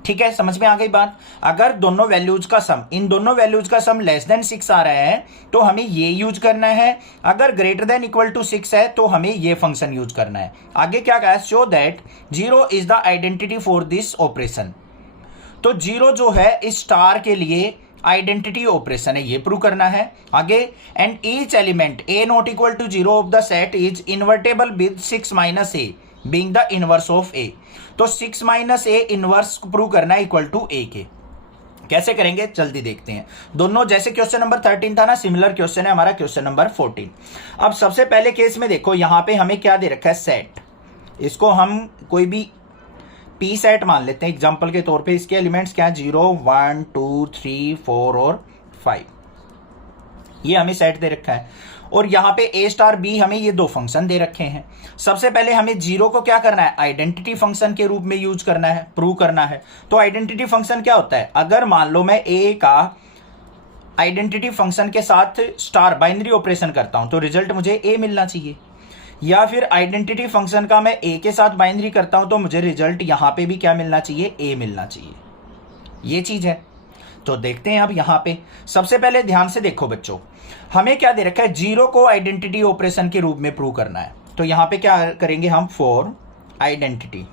ठीक है, समझ में आ गई बात। अगर दोनों वैल्यूज का सम, इन दोनों वैल्यूज का सम लेस देन 6 आ रहा है तो हमें ये यूज करना है, अगर ग्रेटर देन इक्वल टू 6 है तो हमें ये फंक्शन यूज करना है। आगे क्या कहा है, show that 0 is the identity for this operation. तो 0 जो है इस स्टार के लिए आइडेंटिटी ऑपरेशन है, ये प्रूव करना है। आगे, and each element a not equal to 0 of the set is invertible with 6 minus a being the inverse of a. तो 6 माइनस ए इनवर्स प्रूव करना है इक्वल टू ए के। कैसे करेंगे जल्दी देखते हैं। दोनों जैसे क्वेश्चन नंबर 13 था ना, सिमिलर क्वेश्चन है हमारा क्वेश्चन नंबर 14। अब सबसे पहले केस में देखो, यहां पे हमें क्या दे रखा है, सेट। इसको हम कोई भी पी सेट मान लेते हैं एग्जांपल के तौर पे। इसके एलिमेंट्स क्या है, 0 1 2 3 4 और 5, ये हमें सेट दे रखा है। और यहां पे ए स्टार बी हमें ये दो फंक्शन दे रखे हैं। सबसे पहले हमें 0 को क्या करना है, आइडेंटिटी फंक्शन के रूप में यूज करना है, प्रूव करना है। तो आइडेंटिटी फंक्शन क्या होता है, अगर मान लो मैं ए का आइडेंटिटी फंक्शन के साथ स्टार बाइनरी ऑपरेशन करता हूं तो रिजल्ट मुझे ए मिलना चाहिए, या फिर आइडेंटिटी फंक्शन का मैं ए के साथ बाइनरी करता हूं तो मुझे रिजल्ट यहां पे भी क्या मिलना चाहिए, ए मिलना चाहिए। ये चीज है। तो देखते हैं अब यहां पे सबसे पहले ध्यान से देखो बच्चों, हमें क्या दे रखा है, 0 को आइडेंटिटी ऑपरेशन के रूप में प्रूव करना है। तो यहां पे क्या करेंगे हम, फॉर आइडेंटिटी,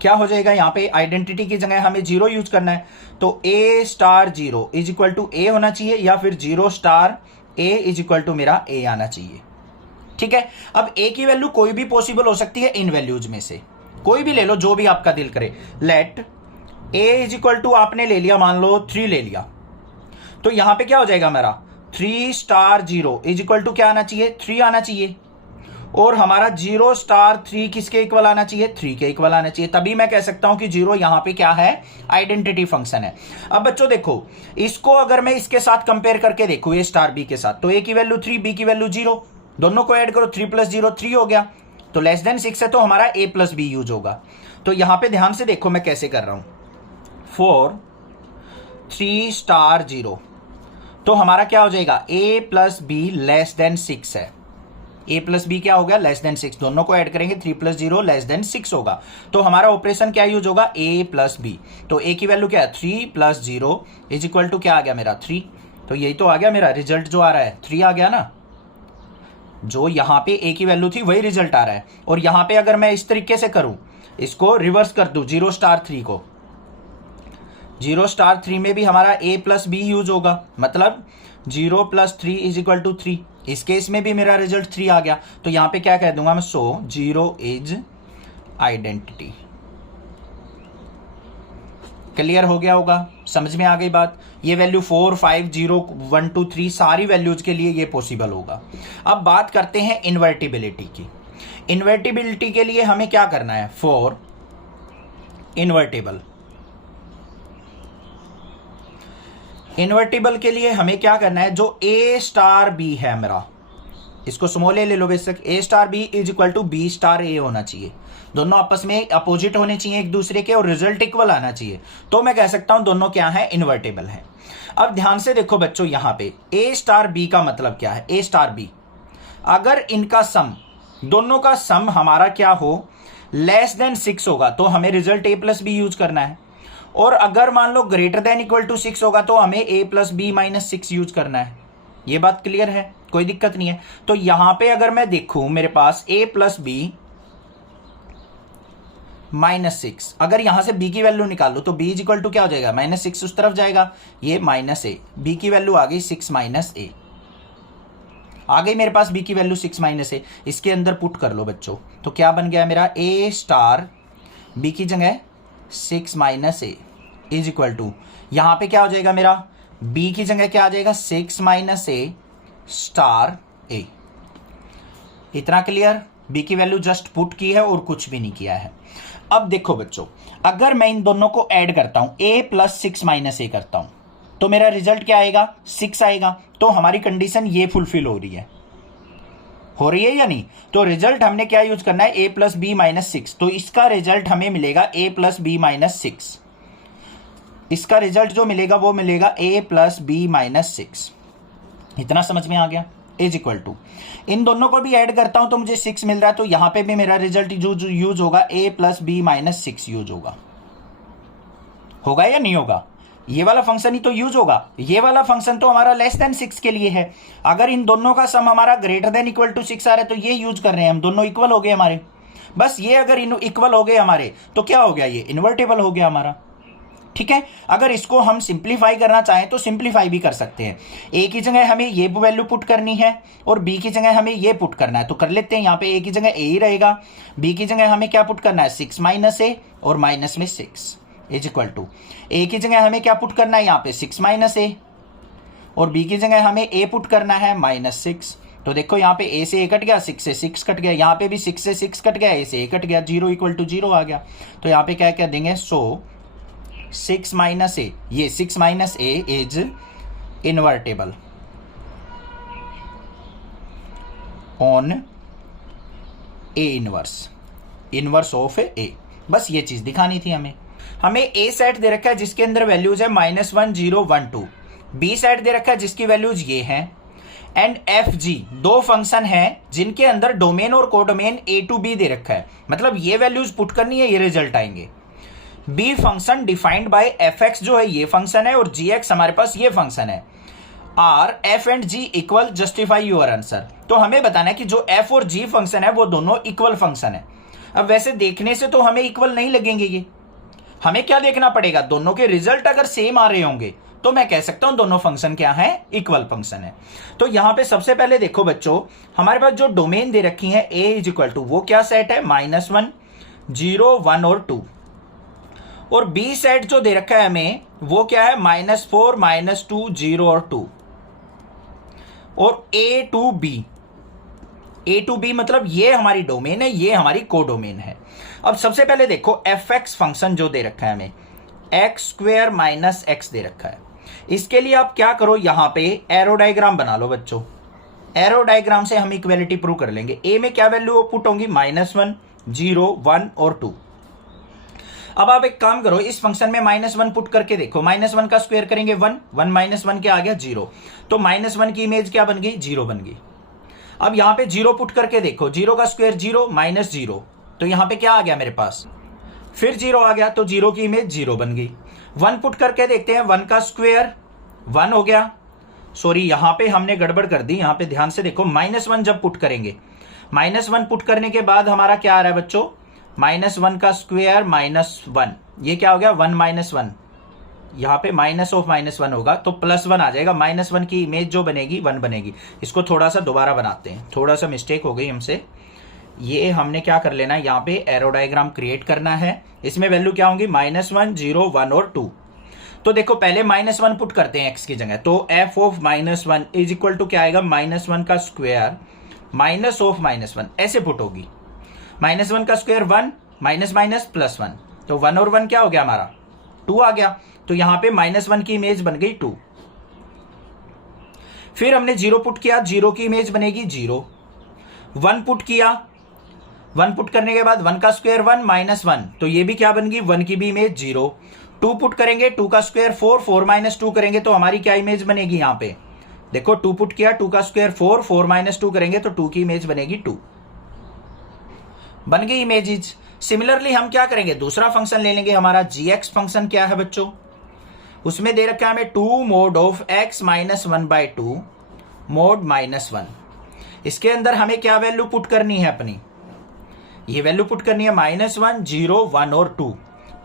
क्या हो जाएगा यहां पे, आइडेंटिटी की जगह हमें 0 यूज करना है। तो a star 0 is equal to a होना चाहिए, या फिर 0 star a is equal to मेरा ए आना चाहिए। ठीक है, अब ए की वैल्यू कोई भी पॉसिबल हो सकती है इन वैल्यूज में से, कोई भी ले लो जो भी आपका दिल करे। Let a is equal to आपने ले लिया मान लो 3 ले लिया, तो यहां पे क्या हो जाएगा मेरा 3 स्टार 0 इज इक्वल टू क्या आना चाहिए 3 आना चाहिए, और हमारा 0 स्टार 3 किसके इक्वल आना चाहिए 3 के इक्वल आना चाहिए। तभी मैं कह सकता हूं कि 0 यहां पे क्या है आइडेंटिटी फंक्शन है। अब बच्चों देखो इसको अगर मैं इसके साथ कंपेयर करके देखूं ए स्टार बी के साथ, तो ए की वैल्यू 3 बी की वैल्यू 0, दोनों को ऐड करो 3 + 0 3 हो गया, तो लेस देन 6 है तो हमारा a + b यूज होगा। तो यहां पे ध्यान से देखो मैं कैसे कर रहा हूं 4 3 स्टार 0, तो हमारा क्या हो जाएगा a + b लेस देन 6 है, a + b क्या हो गया लेस देन 6, दोनों को ऐड करेंगे 3 + 0 लेस देन 6 होगा, तो हमारा ऑपरेशन क्या यूज होगा a + b। तो a की वैल्यू क्या है 3 + 0 इज इक्वल टू क्या आ गया मेरा 3, तो यही तो आ गया मेरा रिजल्ट जो आ रहा है 3 आ गया ना, जो यहां पे a की वैल्यू थी वही रिजल्ट आ रहा है। और यहां पे अगर मैं इस तरीके से करूं, इसको रिवर्स कर दूं 0 स्टार 3 को, 0 स्टार 3 में भी हमारा a + b यूज होगा, मतलब 0 + 3 इज इक्वल टू 3, इस केस में भी मेरा रिजल्ट 3 आ गया, तो यहां पे क्या कह दूंगा मैं 0 इज आइडेंटिटी। क्लियर हो गया होगा, समझ में आ गई बात। ये वैल्यू 4 5 0 1 2 3 सारी वैल्यूज के लिए ये पॉसिबल होगा। अब बात करते हैं इन्वर्टिबिलिटी की। इन्वर्टिबिलिटी के लिए हमें क्या करना है, फॉर इन्वर्टिबल, इन्वर्टिबल के लिए हमें क्या करना है, जो a स्टार b है मेरा, इसको स्मॉल ए ले लो बेशक, a star b is equal to b star a होना चाहिए, दोनों आपस में अपोजिट होने चाहिए एक दूसरे के और रिजल्ट इक्वल आना चाहिए, तो मैं कह सकता हूं दोनों क्या है इन्वर्टिबल है। अब ध्यान से देखो बच्चों यहां पे a स्टार b का मतलब क्या है, a स्टार b अगर इनका सम, दोनों का सम हमारा क्या हो लेस देन 6 होगा तो हमें रिजल्ट a + b यूज करना है, और अगर मान लो ग्रेटर देन इक्वल टू 6 होगा तो हमें a + b - 6 यूज करना है। ये बात क्लियर है, कोई दिक्कत नहीं है। तो यहां पे अगर मैं देखूं मेरे पास a + b -6, अगर यहां से b की वैल्यू निकाल लो तो b इज इक्वल टू क्या हो जाएगा -6 उस तरफ जाएगा, ये -a, b की वैल्यू आ गई 6 - a, आ गई मेरे पास b की वैल्यू 6 - a, इसके अंदर पुट कर लो बच्चों, तो क्या बन गया मेरा a स्टार b की जगह 6 - a इज इक्वल टू, यहां पे क्या हो जाएगा मेरा b की जगह क्या आ जाएगा 6 - a स्टार a। इतना क्लियर, b की वैल्यू जस्ट पुट की है और कुछ भी नहीं किया है। अब देखो बच्चों अगर मैं इन दोनों को ऐड करता हूं a + 6 - a करता हूं तो मेरा रिजल्ट क्या आएगा 6 आएगा, तो हमारी कंडीशन ये फुलफिल हो रही है या नहीं। तो रिजल्ट हमने क्या यूज करना है a + b - 6, तो इसका रिजल्ट हमें मिलेगा a + b - 6, इसका रिजल्ट जो मिलेगा वो मिलेगा a + b - 6। इतना समझ में आ गया, इज इक्वल टू इन दोनों को भी ऐड करता हूं तो मुझे 6 मिल रहा है, तो यहां पे भी मेरा रिजल्ट यूज होगा a + b - 6 यूज होगा या नहीं होगा, ये वाला फंक्शन ही तो यूज होगा। ये वाला फंक्शन तो हमारा लेस देन 6 के लिए है, अगर इन दोनों का सम हमारा ग्रेटर देन इक्वल टू 6 आ रहा है तो ये यूज कर रहे हैं हम, दोनों इक्वल हो गए हमारे, बस ये अगर इक्वल हो गए हमारे तो क्या हो गया ये इन्वर्टिबल हो गया हमारा, ठीक है। अगर इसको हम सिंप्लीफाई करना चाहें तो सिंप्लीफाई भी कर सकते हैं, a की जगह हमें ये वैल्यू पुट करनी है और b की जगह हमें ये पुट करना है, तो कर लेते हैं। यहाँ पे a की जगह a ही रहेगा, b की जगह हमें क्या पुट करना है 6 - a और माइनस में 6 इज इक्वल टू, a की जगह हमें क्या पुट करना है यहाँ पे 6 - a और b की जगह हमें a पुट करना है -6। तो देखो यहाँ पे a से a कट गया, 6 से 6 कट गया, यहाँ पे भी 6 से 6 कट गया, a से a कट गया, 0 = 0 आ गया। तो यहाँ पे क्या क्या देंगे, 6 - a, ये 6 - a is invertible on a inverse of a। बस ये चीज दिखानी थी हमें a सेट दे रखा है जिसके अंदर वैल्यूज है -1 0 1 2, b सेट दे रखा है जिसकी वैल्यूज ये हैं, एंड fg दो फंक्शन हैं जिनके अंदर डोमेन और कोडोमेन a to b दे रखा है, मतलब ये वैल्यूज पुट करनी है, ये रिजल्ट आएंगे। b function defined by fx जो है ये फंक्शन है, और gx हमारे पास ये फंक्शन है। Are f and g equal, justify your answer. तो हमें बताना है कि जो f और g फंक्शन है वो दोनों इक्वल फंक्शन है। अब वैसे देखने से तो हमें इक्वल नहीं लगेंगे ये, हमें क्या देखना पड़ेगा, दोनों के रिजल्ट अगर सेम आ रहे होंगे तो मैं कह सकता हूं दोनों फंक्शन क्या है, इक्वल फंक्शन है। तो यहां पे सबसे पहले देखो बच्चों, हमारे पास जो डोमेन दे रखी है a इज इक्वल टू, वो क्या सेट है -1 0 1 और 2, और बी सेट जो दे रखा है हमें वो क्या है, -4, -2, 0 और 2। और ए टू बी मतलब ये हमारी डोमेन है, ये हमारी कोडोमेन है। अब सबसे पहले देखो एफ एक्स फंक्शन जो दे रखा है हमें, x² - x दे रखा है। इसके लिए आप क्या करो, यहां पे एरो डायग्राम बना लो बच्चों। एरो डायग्राम से हम इक्वेलिटी प्रूव कर लेंगे। ए में क्या वैल्यू पुट होंगी, -1, 0, 1 और 2। अब आप एक काम करो, इस फंक्शन में -1 पुट करके देखो। -1 का स्क्वायर करेंगे 1, 1 - 1 क्या आ गया, 0। तो -1 की इमेज क्या बन गई, 0 बन गई। अब यहां पे 0 पुट करके देखो, 0 का स्क्वायर 0, -0, तो यहां पे क्या आ गया मेरे पास, फिर 0 आ गया, तो 0 की इमेज 0 बन गई। 1 पुट करके देखते हैं, 1 का स्क्वायर 1 हो गया। सॉरी, यहां पे हमने गड़बड़ कर दी, यहां पे ध्यान से देखो। -1 जब पुट करेंगे, -1 पुट करने के बाद हमारा क्या आ रहा है बच्चों, -1 का स्क्वायर -1, ये क्या हो गया, 1 - 1। यहां पे -(-1) होगा तो +1 आ जाएगा। -1 की इमेज जो बनेगी 1 बनेगी। इसको थोड़ा सा दोबारा बनाते हैं, थोड़ा सा मिस्टेक हो गई हमसे। ये हमने क्या कर लेना है, यहाँ पे एरो डायग्राम क्रिएट करना है। इसमें वैल्यू क्या होंगी, -1, 0, 1 और 2। तो देखो पहले -1 पुट करते हैं x की जगह, तो f of -1 is equal to क्या आएगा, -1 का स्क्वायर -(-1) ऐसे पुट होगी। -1 का स्क्वायर 1, --+1, तो 1 और 1 क्या हो गया हमारा, 2 आ गया। तो यहां पे -1 की इमेज बन गई 2। फिर हमने 0 पुट किया, 0 की इमेज बनेगी 0। 1 पुट किया, 1 पुट करने के बाद 1 का स्क्वायर 1, -1, तो ये भी क्या बन गई, 1 की भी इमेज 0। 2 पुट करेंगे, 2 का स्क्वायर 4, 4 - 2 करेंगे तो हमारी क्या इमेज बनेगी, यहां पे देखो 2 पुट किया, 2 का स्क्वायर 4, 4 - 2 करेंगे तो 2 की इमेज बनेगी 2, बन गई इमेजेस। सिमिलरली हम क्या करेंगे, दूसरा फंक्शन ले लेंगे। हमारा gx फंक्शन क्या है बच्चों, उसमें दे रखा है हमें 2 mod of x - 1/2 mod -1। इसके अंदर हमें क्या वैल्यू पुट करनी है अपनी, ये वैल्यू पुट करनी है -1, 0, 1 और 2।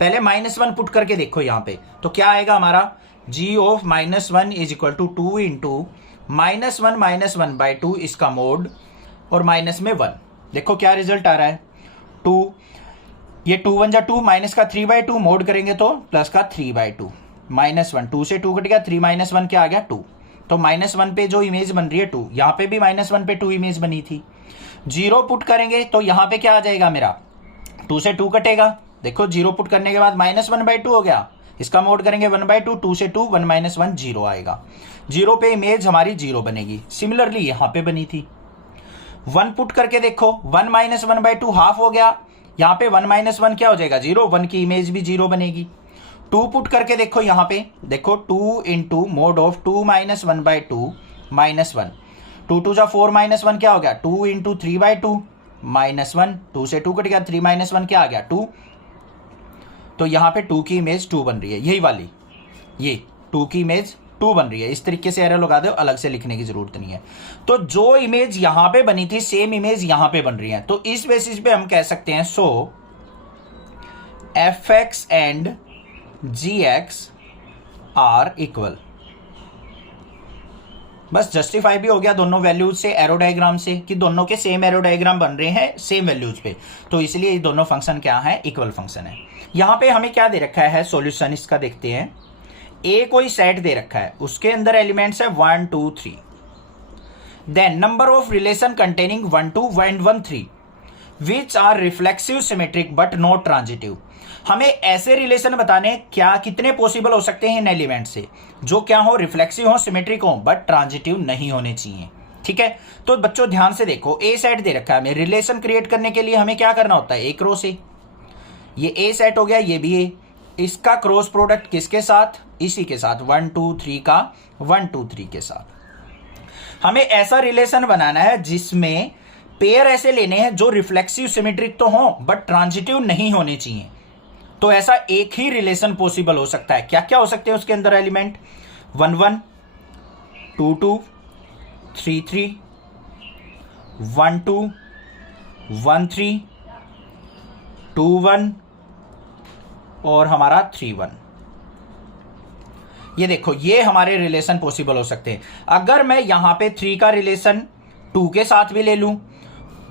पहले -1 पुट करके देखो यहां पे, तो क्या आएगा हमारा, g of -1 is equal to 2 into -1 - 1/2 इसका मोड और माइनस में 1। देखो क्या रिजल्ट आ रहा है, 2, ये 2 1 जा 2, माइनस का 3/2 मोड करेंगे तो प्लस का 3/2, -1, 2 से 2 कट गया, 3 - 1 क्या आ गया, 2। तो -1 पे जो इमेज बन रही है 2, यहां पे भी -1 पे 2 इमेज बनी थी। 0 पुट करेंगे तो यहां पे क्या आ जाएगा मेरा, 2 से 2 कटेगा। देखो 0 पुट करने के बाद -1/2 हो गया, इसका मोड करेंगे 1/2, 2 से 2, 1 - 1, 0 आएगा। 0 पे इमेज हमारी 0 बनेगी। सिमिलरली यहां पे बनी थी। 1 पुट करके देखो, 1 - 1/2 हाफ हो गया, यहां पे 1 - 1 क्या हो जाएगा, 0, 1 की इमेज भी 0 बनेगी। 2 पुट करके देखो, यहां पे देखो 2 इंटू मोड ऑफ 2 - 1/2 -1, 2 2 जा 4 -1 क्या हो गया, 2 इंटू 3/2 -1, 2 से 2 कट गया, 3 - 1 क्या आ गया, 2। तो यहां पे 2 की इमेज 2 बन रही है, यही वाली, ये 2 की इमेज 2 बन रही है। इस तरीके से एरो लगा दो, अलग से लिखने की जरूरत नहीं है। तो जो इमेज यहां पे बनी थी सेम इमेज यहां पे बन रही है। तो इस बेसिस पे हम कह सकते हैं, so fx and gx are equal. बस जस्टिफाई भी हो गया दोनों वैल्यूज से, एरो डायग्राम से, कि दोनों के सेम एरो डायग्राम बन रहे हैं सेम वैल्यूज पे, तो इसलिए ये दोनों फंक्शन क्या है, इक्वल फंक्शन है। यहां पे हमें क्या दे रखा है सॉल्यूशन, इसका देखते हैं। ए कोई सेट दे रखा है, उसके अंदर एलिमेंट्स है 1 2 3, then number of relation containing 1 2 and 1 3 which are reflexive symmetric but not transitive. हमें ऐसे रिलेशन बताने क्या कितने पॉसिबल हो सकते हैं इन एलिमेंट से, जो क्या हो, रिफ्लेक्सिव हो, सिमेट्रिक हो, बट ट्रांजिटिव नहीं होने चाहिए। ठीक है, तो बच्चों ध्यान से देखो, ए सेट दे रखा है हमें। रिलेशन क्रिएट करने के लिए हमें क्या करना होता है, एक रो से, ये ए सेट हो गया, ये भी ए, इसका क्रॉस प्रोडक्ट किसके साथ, इसी के साथ, 1 2 3 का 1 2 3 के साथ। हमें ऐसा रिलेशन बनाना है जिसमें पेयर ऐसे लेने हैं जो रिफ्लेक्सिव सिमेट्रिक तो हो बट ट्रांजिटिव नहीं होने चाहिए। तो ऐसा एक ही रिलेशन पॉसिबल हो सकता है। क्या क्या हो सकते हैं उसके अंदर एलिमेंट, 1 1 2 2 3 3 1 2 1 3 2 1 और हमारा 3 1। ये देखो, ये हमारे रिलेशन पॉसिबल हो सकते हैं। अगर मैं यहां पे 3 का रिलेशन 2 के साथ भी ले लूं,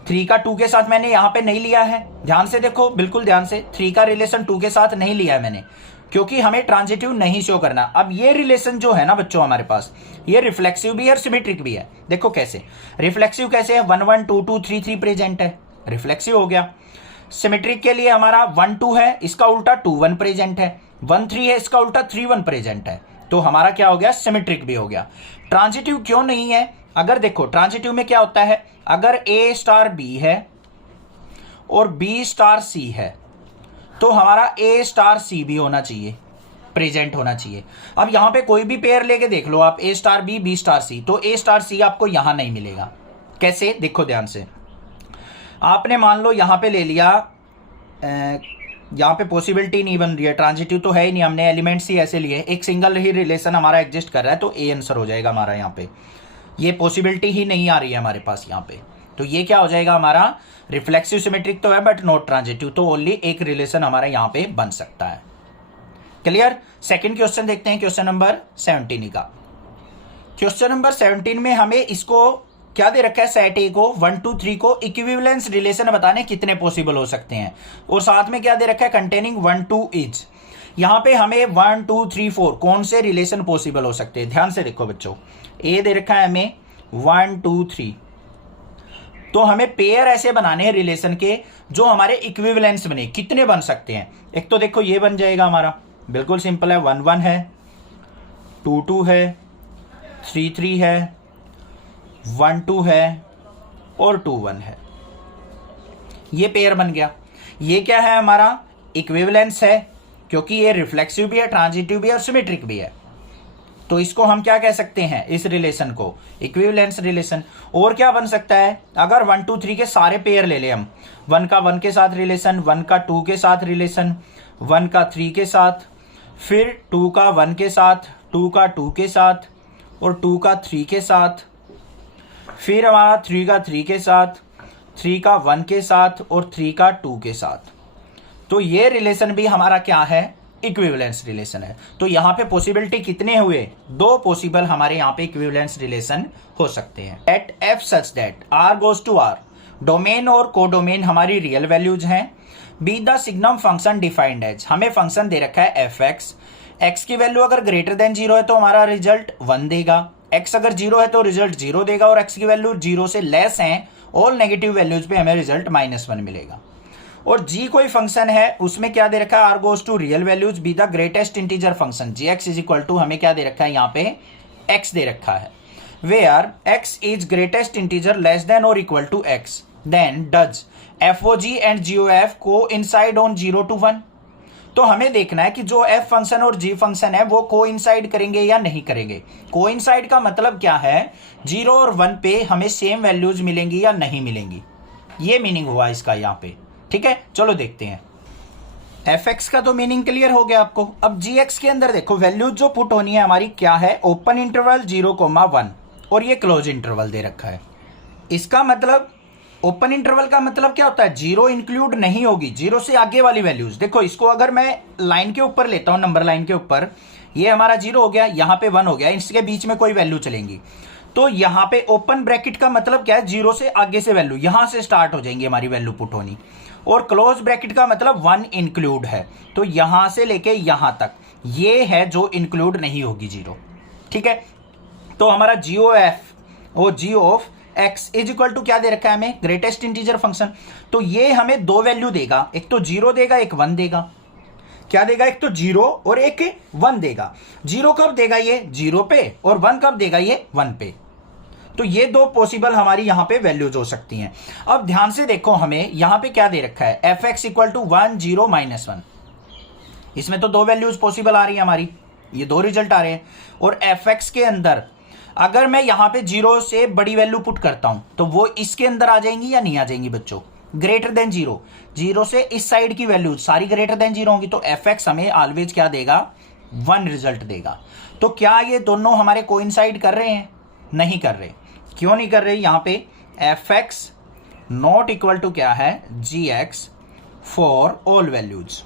3 का 2 के साथ मैंने यहां पे नहीं लिया है, ध्यान से देखो, बिल्कुल ध्यान से, 3 का रिलेशन 2 के साथ नहीं लिया है मैंने, क्योंकि हमें ट्रांजिटिव नहीं शो करना। अब ये रिलेशन जो है ना बच्चों हमारे पास, ये रिफ्लेक्सिव भी है और सिमेट्रिक भी है। देखो कैसे, रिफ्लेक्सिव कैसे है, 1 1 2 2 3 3 प्रेजेंट है, रिफ्लेक्सिव हो गया। सिमेट्रिक के लिए हमारा 1 2 है, इसका उल्टा 2 1 प्रेजेंट है, 1 3 है, इसका उल्टा 3 1 प्रेजेंट है, तो हमारा क्या हो गया, सिमेट्रिक भी हो गया। ट्रांजिटिव क्यों नहीं है, अगर देखो ट्रांजिटिव में क्या होता है, अगर A स्टार B है और B स्टार C है तो हमारा A स्टार C भी होना चाहिए, प्रेजेंट होना चाहिए। अब यहां पे कोई भी पेयर लेके देख लो आप, A star B B star C, तो A स्टार C आपको यहां नहीं मिलेगा। कैसे, देखो ध्यान से, आपने मान लो यहां पे ले लिया, यहां पे पॉसिबिलिटी नहीं बन रही है, ट्रांजिटिव तो है ही नहीं, हमने एलिमेंट्स ही ऐसे लिए, एक सिंगल ही रिलेशन हमारा एग्जिस्ट कर रहा है, तो A आंसर हो जाएगा हमारा। यहाँ पे ये पॉसिबिलिटी ही नहीं आ रही है हमारे पास यहाँ पे, तो ये क्या हो जाएगा हमारा, रिफ्लेक्सिव सिमेट्रिक तो है बट नॉट ट्रांजिटिव, तो ओनली एक रिलेशन हमारा यहाँ पे बन सकता है। क्लियर। सेकंड क्वेश्चन देखते हैं, क्वेश्चन नंबर 17 का। क्वेश्चन नंबर 17 में हमें इसको क्या दे रखा है, सेट ए को 1 2 3 को इक्विवेलेंस रिलेशन बताने कितने पॉसिबल हो सकते हैं, और साथ में क्या दे रखा है, कंटेनिंग 1 2 इज। यहां पे हमें 1 2 3 4 कौन से रिलेशन पॉसिबल हो सकते हैं, ध्यान से देखो बच्चों, ए दे रखा है हमें 1 2 3, तो हमें पेयर ऐसे बनाने हैं रिलेशन के जो हमारे इक्विवेलेंस बने, कितने बन सकते हैं। एक तो देखो ये बन जाएगा हमारा, बिल्कुल सिंपल है, 1 1 है, 2 2 है, 3 3 है, 1 2 है और 2 1 है, ये पेयर बन गया। ये क्या है हमारा, इक्विवेलेंस है, क्योंकि ये रिफ्लेक्सिव भी है, ट्रांजिटिव भी है और सिमेट्रिक भी है, तो इसको हम क्या कह सकते हैं, इस रिलेशन को इक्विवेलेंस रिलेशन। और क्या बन सकता है, अगर 1 2 3 के सारे पेयर ले ले हम, 1 का 1 के साथ रिलेशन, 1 का 2 के साथ रिलेशन, 1 का 3 के साथ, फिर 2 का 1 के साथ, 2 का 2 के साथ और 2 का 3 के साथ, फिर हमारा 3 का 3 के साथ, 3 का 1 के साथ और 3 का 2 के साथ, तो ये रिलेशन भी हमारा क्या है, इक्विवेलेंस रिलेशन है। तो यहां पे पॉसिबिलिटी कितने हुए, 2 पॉसिबल हमारे यहां पे इक्विवेलेंस रिलेशन हो सकते हैं। At f such that R goes to R, domain और कोडोमेन हमारी रियल वैल्यूज हैं। Be the signum function defined as, हमें फंक्शन दे रखा है एफ एक्स, एक्स की वैल्यू अगर ग्रेटर देन 0 है तो हमारा रिजल्ट 1 देगा, एक्स अगर 0 है तो रिजल्ट 0 देगा, और एक्स की वैल्यू 0 से लेस है, ऑल नेगेटिव वैल्यूज पे हमें रिजल्ट -1 मिलेगा। और जी कोई फंक्शन है, उसमें क्या दे रखा है, R goes to real values, be the greatest integer function, g x is equal to, हमें क्या दे रखा है यहाँ पे, एक्स दे रखा है, where x is greatest integer less than और equal to x, then does f o g and g o f को इनसाइड ऑन 0 to 1। तो हमें देखना है कि जो एफ फंक्शन और जी फंक्शन है वो को इनसाइड करेंगे या नहीं करेंगे। को इनसाइड का मतलब क्या है, 0 और 1 पे हमें सेम वैल्यूज मिलेंगी या नहीं मिलेंगी, ये मीनिंग हुआ इसका यहाँ पे। ठीक है, चलो देखते हैं। एफ एक्स का तो मीनिंग क्लियर हो गया आपको। अब जी एक्स के अंदर देखो वैल्यूज जो पुट होनी है हमारी क्या है, ओपन इंटरवल 0,1 और ये क्लोज इंटरवल दे रखा है। इसका मतलब ओपन इंटरवल का मतलब क्या होता है, 0 इंक्लूड नहीं होगी, 0 से आगे वाली वैल्यूज। देखो इसको अगर मैं लाइन के ऊपर लेता हूं, नंबर लाइन के ऊपर, ये हमारा 0 हो गया, यहां पे 1 हो गया, इसके बीच में कोई वैल्यू चलेंगी, तो यहां पे ओपन ब्रैकेट का मतलब क्या है, 0 से आगे से वैल्यू, यहां से स्टार्ट हो जाएंगी हमारी वैल्यू पुट होनी। और क्लोज ब्रैकेट का मतलब 1 इंक्लूड है, तो यहां से लेके यहां तक ये है जो इंक्लूड नहीं होगी 0। ठीक है, तो हमारा जी ओ एफ और g of x is equal to क्या दे रखा है हमें, ग्रेटेस्ट इंटीजर फंक्शन, तो ये हमें 2 वैल्यू देगा, एक तो 0 देगा, एक 1 देगा। क्या देगा, एक तो 0 और एक 1 देगा। 0 कब देगा ये, 0 पे, और 1 कब देगा ये, 1 पे। तो ये 2 पॉसिबल हमारी यहां पे वैल्यूज हो सकती हैं। अब ध्यान से देखो, हमें यहां पे क्या दे रखा है, एफ एक्स इक्वल टू 1 0 -1, इसमें तो 2 वैल्यूज पॉसिबल आ रही है हमारी, ये 2 रिजल्ट आ रहे हैं। और एफ एक्स के अंदर अगर मैं यहां पे 0 से बड़ी वैल्यू पुट करता हूं तो वो इसके अंदर आ जाएंगी या नहीं आ जाएंगी बच्चों, ग्रेटर देन 0, 0 से इस साइड की वैल्यूज सारी ग्रेटर देन 0 होंगी, तो एफ एक्स हमें ऑलवेज क्या देगा, 1 रिजल्ट देगा। तो क्या ये दोनों हमारे कोइंसाइड कर रहे हैं, नहीं कर रहे। क्यों नहीं कर रहे, यहां पे f x not equal to क्या है, g x for all values,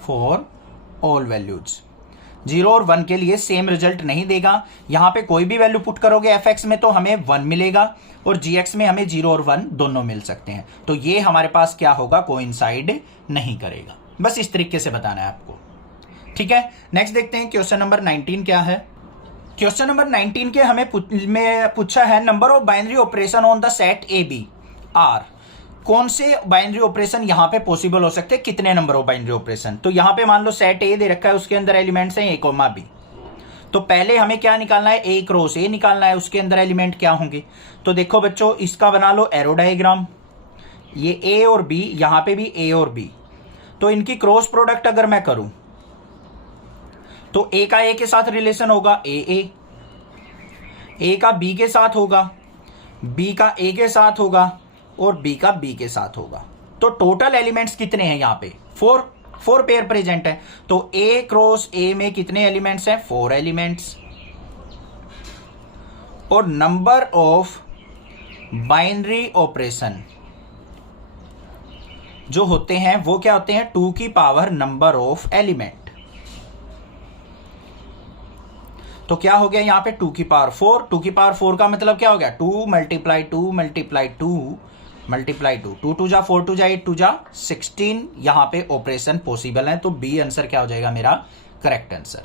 for all values. 0 और 1 के लिए सेम रिजल्ट नहीं देगा। यहां पे कोई भी वैल्यू पुट करोगे fx में तो हमें 1 मिलेगा और gx में हमें 0 और 1 दोनों मिल सकते हैं। तो ये हमारे पास क्या होगा, कोइंसाइड नहीं करेगा। बस इस तरीके से बताना है आपको, ठीक है। नेक्स्ट देखते हैं क्वेश्चन नंबर 19 क्या है। क्वेश्चन नंबर 19 के हमें पूछा है number of binary operation on the set a b r. कौन से बाइनरी ऑपरेशन यहां पे पॉसिबल हो सकते हैं, कितने नंबर ऑफ बाइनरी ऑपरेशन। तो यहां पे मान लो सेट ए दे रखा है, उसके अंदर एलिमेंट्स हैं ए कोमा बी। तो पहले हमें क्या निकालना है, ए क्रॉस ए निकालना है, उसके अंदर एलिमेंट क्या होंगे। तो देखो बच्चों, इसका बना लो एरो डायग्राम, ये ए और बी, यहां पे भी ए और बी। तो इनकी क्रॉस प्रोडक्ट अगर मैं करूं तो ए का ए के साथ रिलेशन होगा ए का बी के साथ होगा, बी का ए के साथ होगा और बी का बी के साथ होगा। तो टोटल एलिमेंट्स कितने हैं यहाँ पे, 4 पेयर प्रेजेंट है। तो ए क्रॉस ए में कितने एलिमेंट्स हैं, 4 एलिमेंट्स। और नंबर ऑफ बाइनरी ऑपरेशन जो होते हैं वो क्या होते हैं, 2 की पावर नंबर ऑफ एलिमेंट। तो क्या हो गया यहाँ पे 2 की पावर 4। 2 की पावर 4 का मतलब क्या हो गया, 2 मल्टीप्लाई 2 मल्टीप्लाई 2 मल्टीप्लाई 2, 2 2 जा 4 2 जा 8 2 जा 16। यहाँ पे ऑपरेशन पॉसिबल है। तो बी आंसर क्या हो जाएगा मेरा करेक्ट आंसर।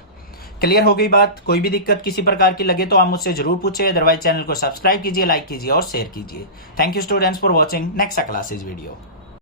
क्लियर हो गई बात। कोई भी दिक्कत किसी प्रकार की लगे तो आप मुझसे जरूर पूछे, अदरवाइज चैनल को सब्सक्राइब कीजिए, लाइक कीजिए और शेयर कीजिए। Thank you students for watching next classes video.